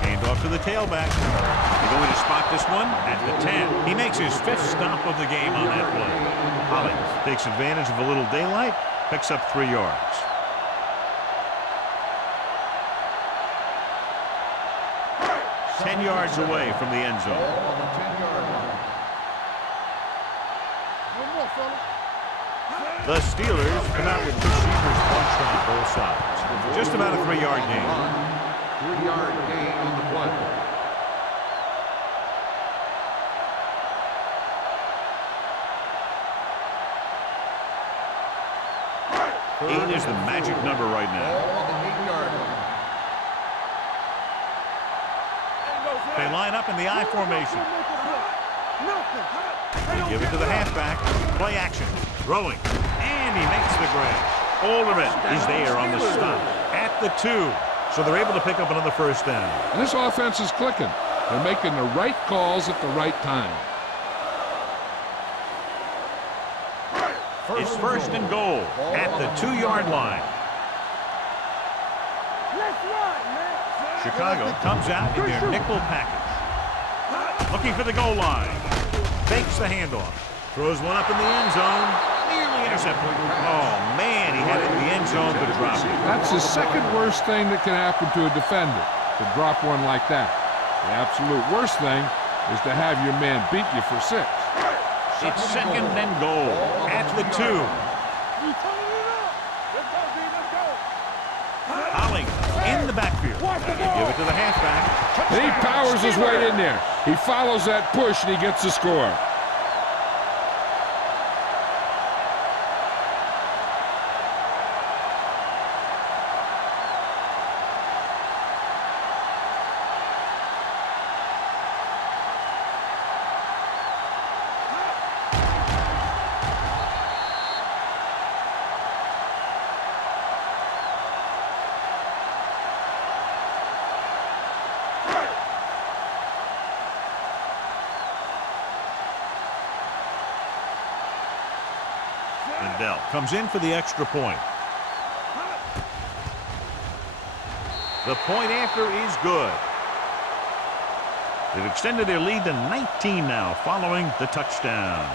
Hand off to the tailback. They're going to spot this one at the 10. He makes his 5th stop of the game on that play. Hollins takes advantage of a little daylight, picks up 3 yards. Ten yards away from the end zone. Ball on the 10-yard line. One more, fella. The Steelers come out with receivers bunched on both sides. Just about a 3-yard gain. 3-yard gain on the play. 8 is the magic number right now. Ball on the 8-yard line. They line up in the I formation. They give it to the halfback. Play action. Throwing. And he makes the grab. Alderman is there on the stop at the 2. So they're able to pick up another first down. And this offense is clicking. They're making the right calls at the right time. It's first and goal at the 2-yard line. Let's run, man. Chicago comes out in their nickel package. Looking for the goal line. Fakes the handoff. Throws one up in the end zone. Nearly intercepted. Oh, man, he had it in the end zone but dropped it. That's the second worst thing that can happen to a defender, to drop one like that. The absolute worst thing is to have your man beat you for 6. It's second and goal at the 2. Holly in the backfield. Give it to the halfback. And he powers his way in there. He follows that push and he gets the score. Lindell comes in for the extra point. The point after is good. They've extended their lead to 19 now following the touchdown.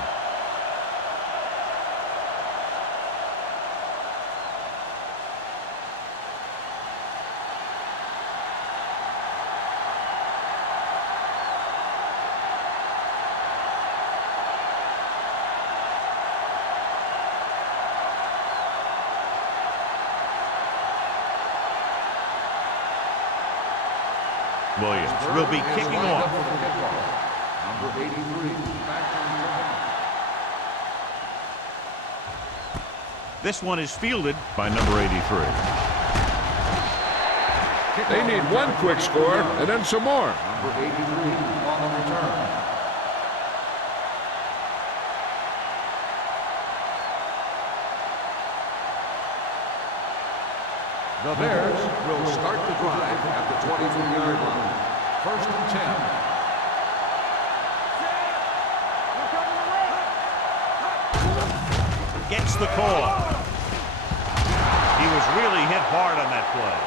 Williams will be kicking off. Number 83. This one is fielded by number 83. They need one quick score and then some more. Number 83 on the return. The Bears will start the drive at the 22-yard line. First and 10. Gets the call. He was really hit hard on that play.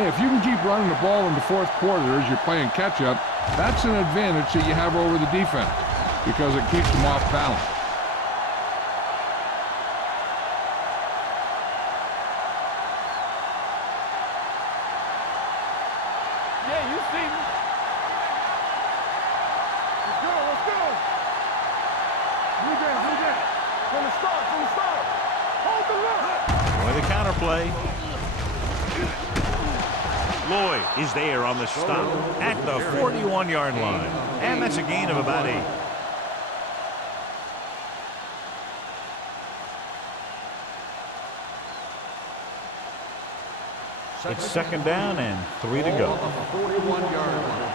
Hey, if you can keep running the ball in the fourth quarter as you're playing catch-up, that's an advantage that you have over the defense because it keeps them off balance. Play. Lloyd is there on the stop at the 41-yard line. And that's a gain of about 8. It's second down and 3 to go. 41-yard line.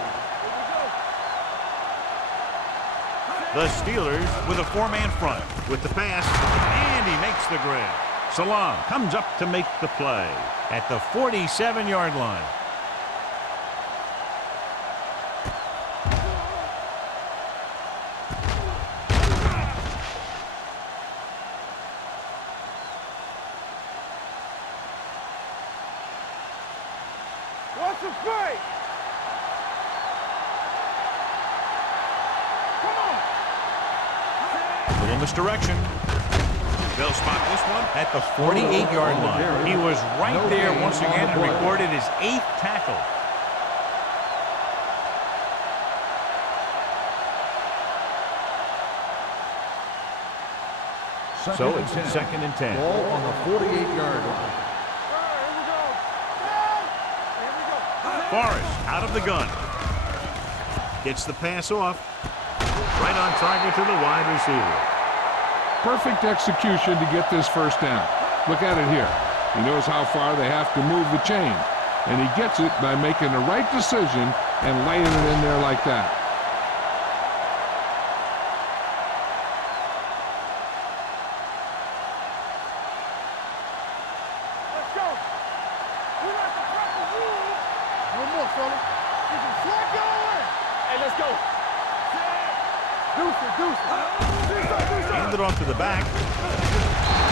The Steelers with a 4-man front with the pass, and he makes the grab. Salam comes up to make the play at the 47-yard line. What's the play? Come on. Little misdirection. They'll spot this one at the 48-yard line. He was right there once again and recorded his 8th tackle. So it's second and 10. Ball on the 48-yard line. Forrest out of the gun. Gets the pass off. Right on target to the wide receiver. Perfect execution to get this first down. Look at it here. He knows how far they have to move the chain, and he gets it by making the right decision and laying it in there like that. Let's go. We like to practice rules. No more, fella. You can slack your way. Hey, let's go. Hand it off to the back.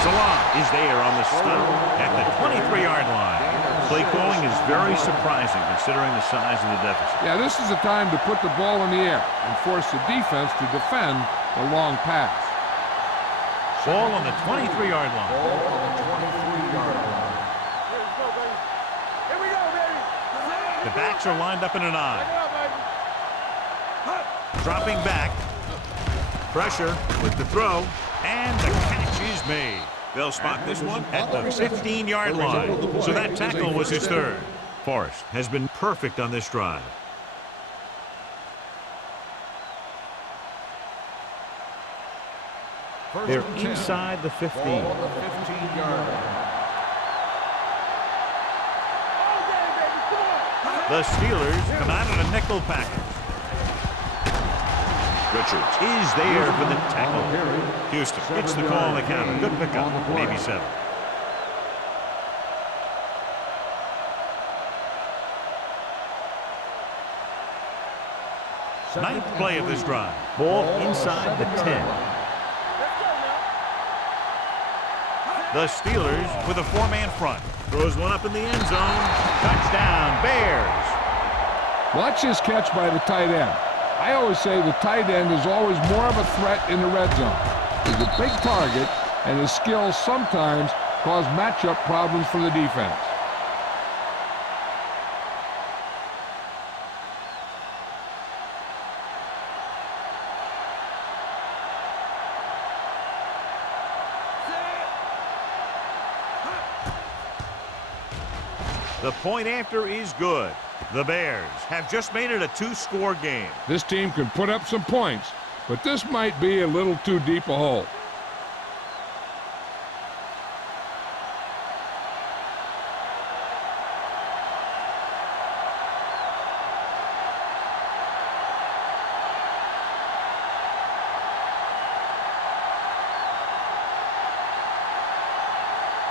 Salon is there on the stop at the 23-yard line. Play calling is very surprising considering the size of the deficit. Yeah, this is the time to put the ball in the air and force the defense to defend the long pass. Ball on the 23-yard line. Ball on the 23-yard line. Here we go, baby. The backs are lined up in an I. Dropping back. Pressure with the throw. And the catch is made. They'll spot this one at the 15-yard line. So that tackle was his third. Forrest has been perfect on this drive. They're inside the 15. Ball on the 15-yard line. The Steelers come out in a nickel package. Richards is there for the tackle. Houston gets the call on the counter. Good pickup, maybe 7. Ninth play of this drive. Ball inside the 10. The Steelers with a 4-man front. Throws one up in the end zone. Touchdown, Bears. Watch this catch by the tight end. I always say the tight end is always more of a threat in the red zone. He's a big target, and his skills sometimes cause matchup problems for the defense. The point after is good. The Bears have just made it a 2-score game. This team can put up some points, but this might be a little too deep a hole.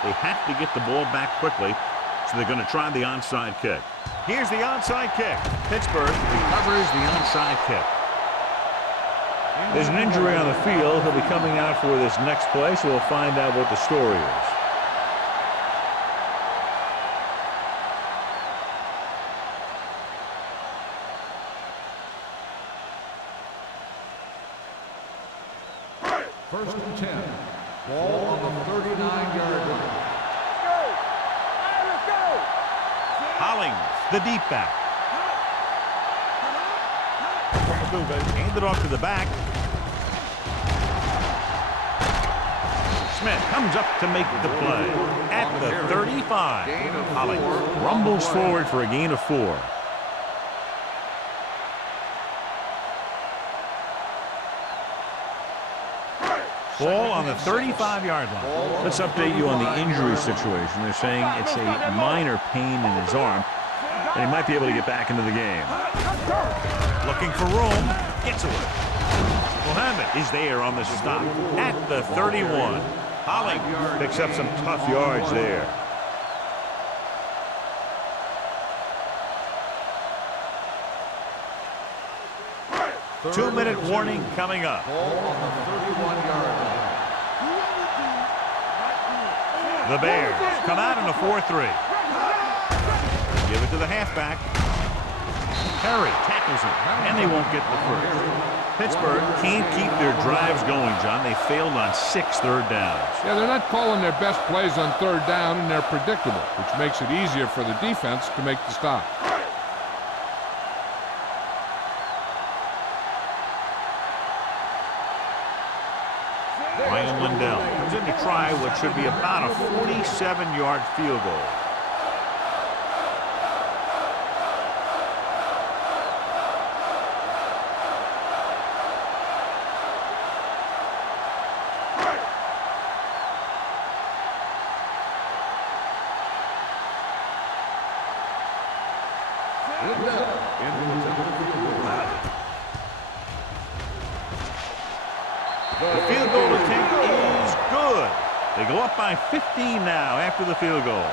They have to get the ball back quickly, so they're going to try the onside kick. Here's the onside kick. Pittsburgh recovers the onside kick. There's an injury on the field. He'll be coming out for this next play, so we'll find out what the story is. First and 10. Ball on the 39-yard line. Hollings, the deep back. Hand it off to the back. Smith comes up to make the play at the 35. Hollings rumbles forward for a gain of 4. Ball on the 35-yard line. Let's update you on the injury situation. They're saying it's a minor pain in his arm, and he might be able to get back into the game. Looking for room. Gets away. Mohammed is there on the stop at the 31. Hollings picks up some tough yards there. Two-minute warning coming up. Ball on the 31-yard line. The Bears come out in a 4-3. Give it to the halfback. Perry tackles him, and they won't get the first. Pittsburgh can't keep their drives going, John. They failed on 6 third downs. Yeah, they're not calling their best plays on third down, and they're predictable, which makes it easier for the defense to make the stop. Ryan Lindell comes in to try what should be about a 47-yard field goal. The field goal attempt is good. They go up by 15 now after the field goal.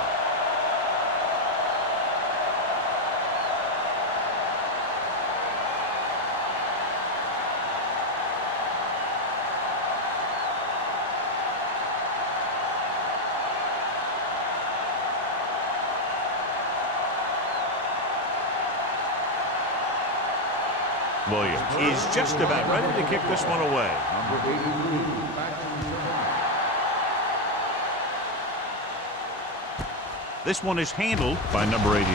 Williams is just about ready to kick this one away. Number 83, back to return. This one is handled by number 83.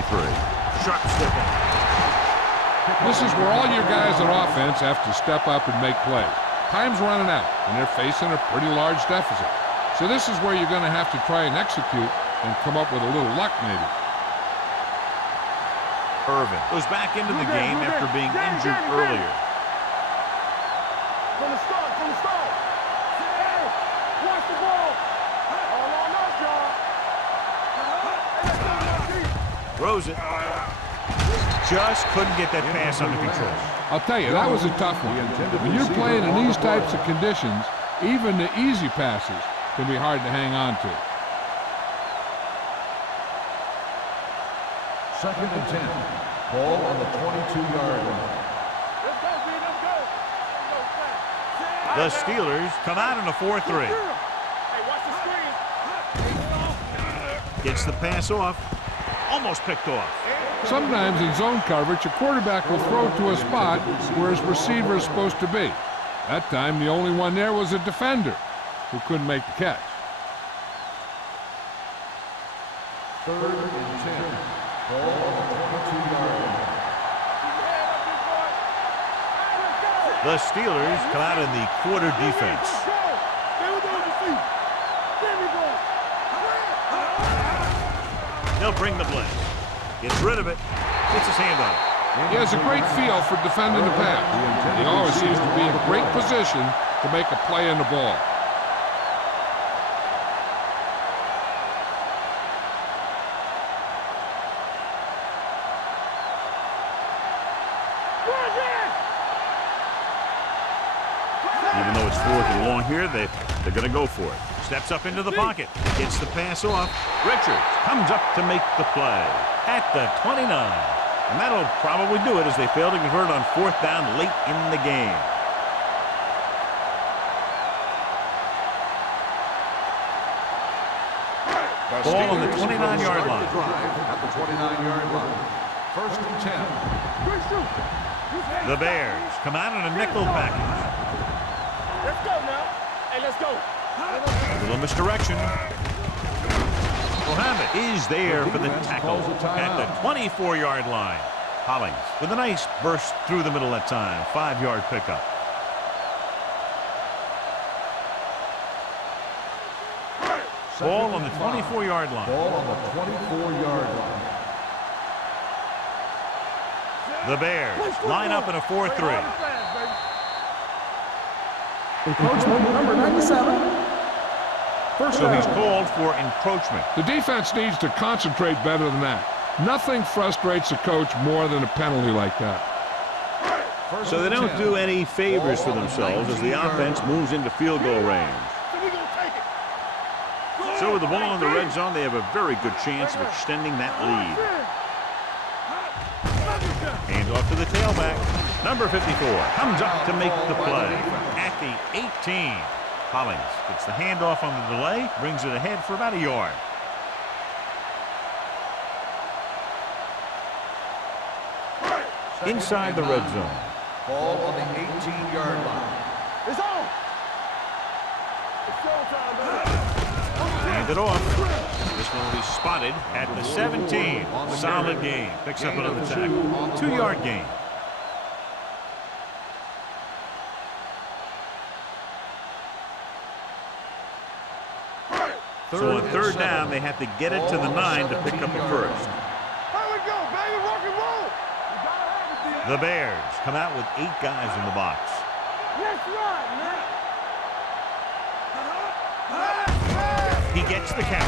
Sharp stepping. This is where all your guys on offense have to step up and make plays. Time's running out, and they're facing a pretty large deficit. So this is where you're going to have to try and execute and come up with a little luck, maybe. Irvin goes back into the game after being injured earlier. From the start, from the start. Hey, watch the ball. All on us, y'all. Throws it. Just couldn't get that pass under control. I'll tell you, that was a tough one. When you're playing in these types of conditions, even the easy passes can be hard to hang on to. 2nd and 10. Ball on the 22-yard line. Let's go, B, let's go. The Steelers come out in a 4-3. Hey, watch the screen. Gets the pass off. Almost picked off. Sometimes in zone coverage, a quarterback will throw to a spot where his receiver is supposed to be. That time, the only one there was a defender who couldn't make the catch. 3rd and 10. Ball on the 22-yard line. The Steelers come out in the quarter defense. They'll bring the blitz. Gets rid of it. Gets his hand on it. He has a great feel for defending the pass. He always seems to be in great position to make a play on the ball. Even though it's 4th and long here, they're going to go for it. Steps up into the pocket. Gets the pass off. Richards comes up to make the play at the 29. And that'll probably do it as they fail to convert on 4th down late in the game. Ball on the 29-yard line. At the 29-yard line. 1st and 10. The Bears come out in a nickel package. Let's go now. Hey, let's go. A little misdirection. Mohammed is there for the tackle at the 24-yard line. Hollings with a nice burst through the middle that time. 5-yard pickup. Ball on the 24-yard line. Ball on the 24-yard line. The Bears line up in a 4-3. Encroachment number 97. So he's called for encroachment. The defense needs to concentrate better than that. Nothing frustrates a coach more than a penalty like that. So they don't do any favors for themselves as the offense moves into field goal range. So with the ball in the red zone, they have a very good chance of extending that lead. Hands off to the tailback. Number 54 comes up to make the play at the 18. Hollings gets the handoff on the delay, brings it ahead for about a yard. Inside the red zone. Ball on the 18-yard line. It's on. It's showtime, baby. Hand it off. This one will be spotted at the 17. Solid game. Picks up another tackle. 2-yard gain. So on 3rd down, they have to get it to the 9 to pick up the first. Here we go, baby. Rock and roll. You gotta have it, D. The Bears come out with 8 guys in the box. Let's ride, man. He gets the count.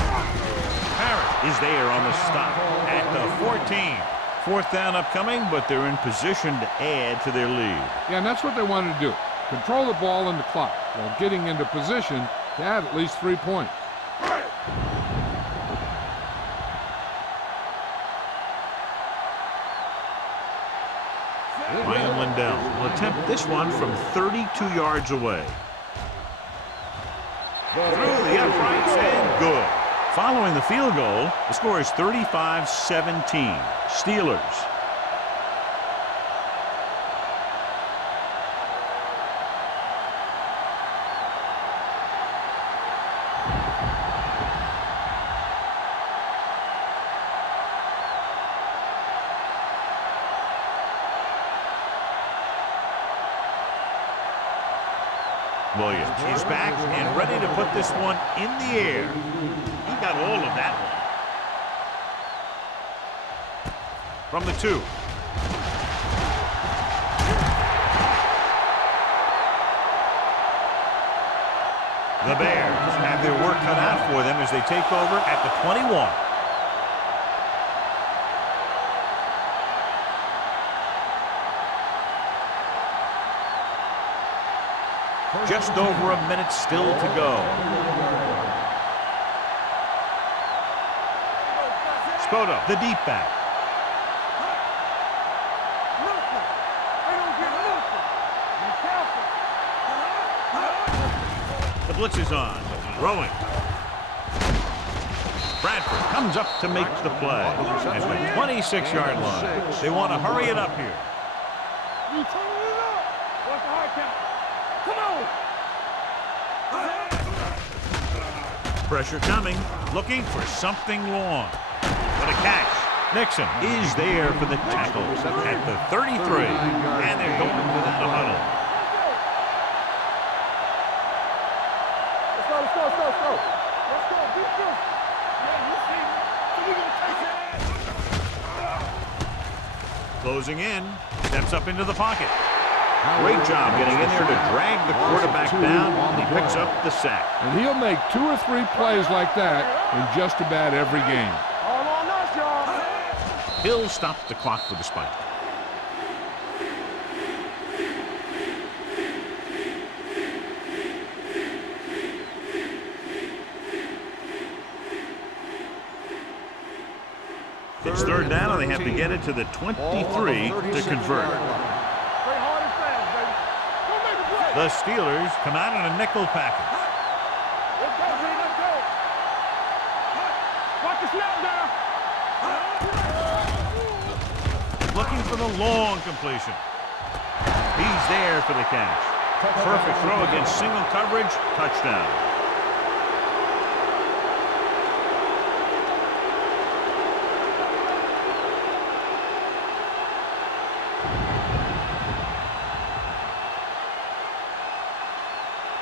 Parrott is there on the stop at the 14. 4th down upcoming, but they're in position to add to their lead. Yeah, and that's what they wanted to do. Control the ball and the clock while getting into position to add at least 3 points. Ryan Lindell will attempt this one from 32 yards away. Through the uprights and good. Following the field goal, the score is 35-17. Steelers. Williams, he's back and ready to put this one in the air. He got all of that one. From the 2. The Bears have their work cut out for them as they take over at the 21. Just over a minute still to go. Spoto, the deep back. The blitz is on. Throwing. Bradford comes up to make the play at the 26-yard line. They want to hurry it up here. You turn it up. What's the hard count? Come on. Pressure coming. Looking for something long. What a catch. Nixon is there for the tackle at the 33. And they're going without a huddle. Let's go. Let's go. Beat this. Yeah, you see me. So we're going to take it. Closing in. Steps up into the pocket. Great job getting in there to drag the quarterback down, and he picks up the sack. And he'll make 2 or 3 plays like that in just about every game. All on us, y'all. He'll stop the clock with the spike. It's third down, and they have to get it to the 23 to convert. The Steelers come out in a nickel package. Let's go, G, let's go. Watch the snap down. Looking for the long completion. He's there for the catch. Perfect throw against single coverage. Touchdown.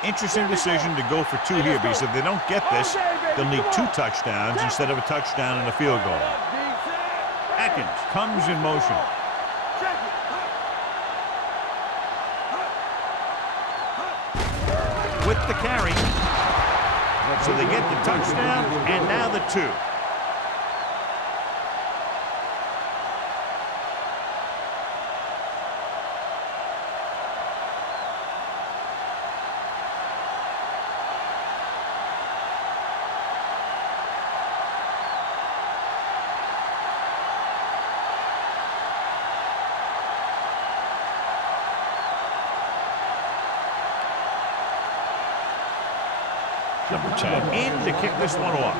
Interesting decision to go for 2 here, because if they don't get this, they'll need 2 touchdowns instead of a touchdown and a field goal. Atkins comes in motion. With the carry. So they get the touchdown and now the 2. Number 10 in to kick this one off.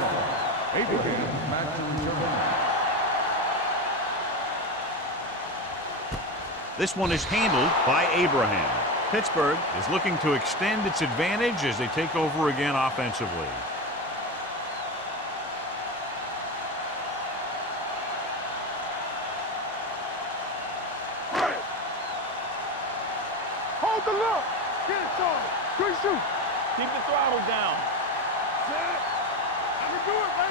This one is handled by Abraham. Pittsburgh is looking to extend its advantage as they take over again offensively. Hold the look. Get it, Charlie. Good shoot. Keep the throttle down. I can do it, man.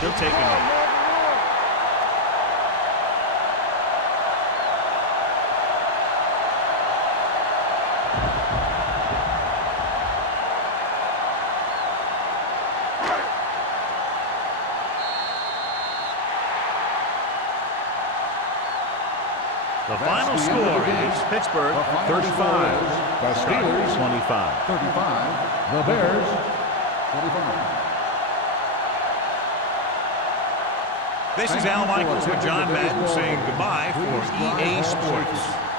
He'll take him in. The final score is Pittsburgh 35, The Steelers 25. 35. The Bears 25. This is Al Michaels with John Madden saying goodbye for EA Sports.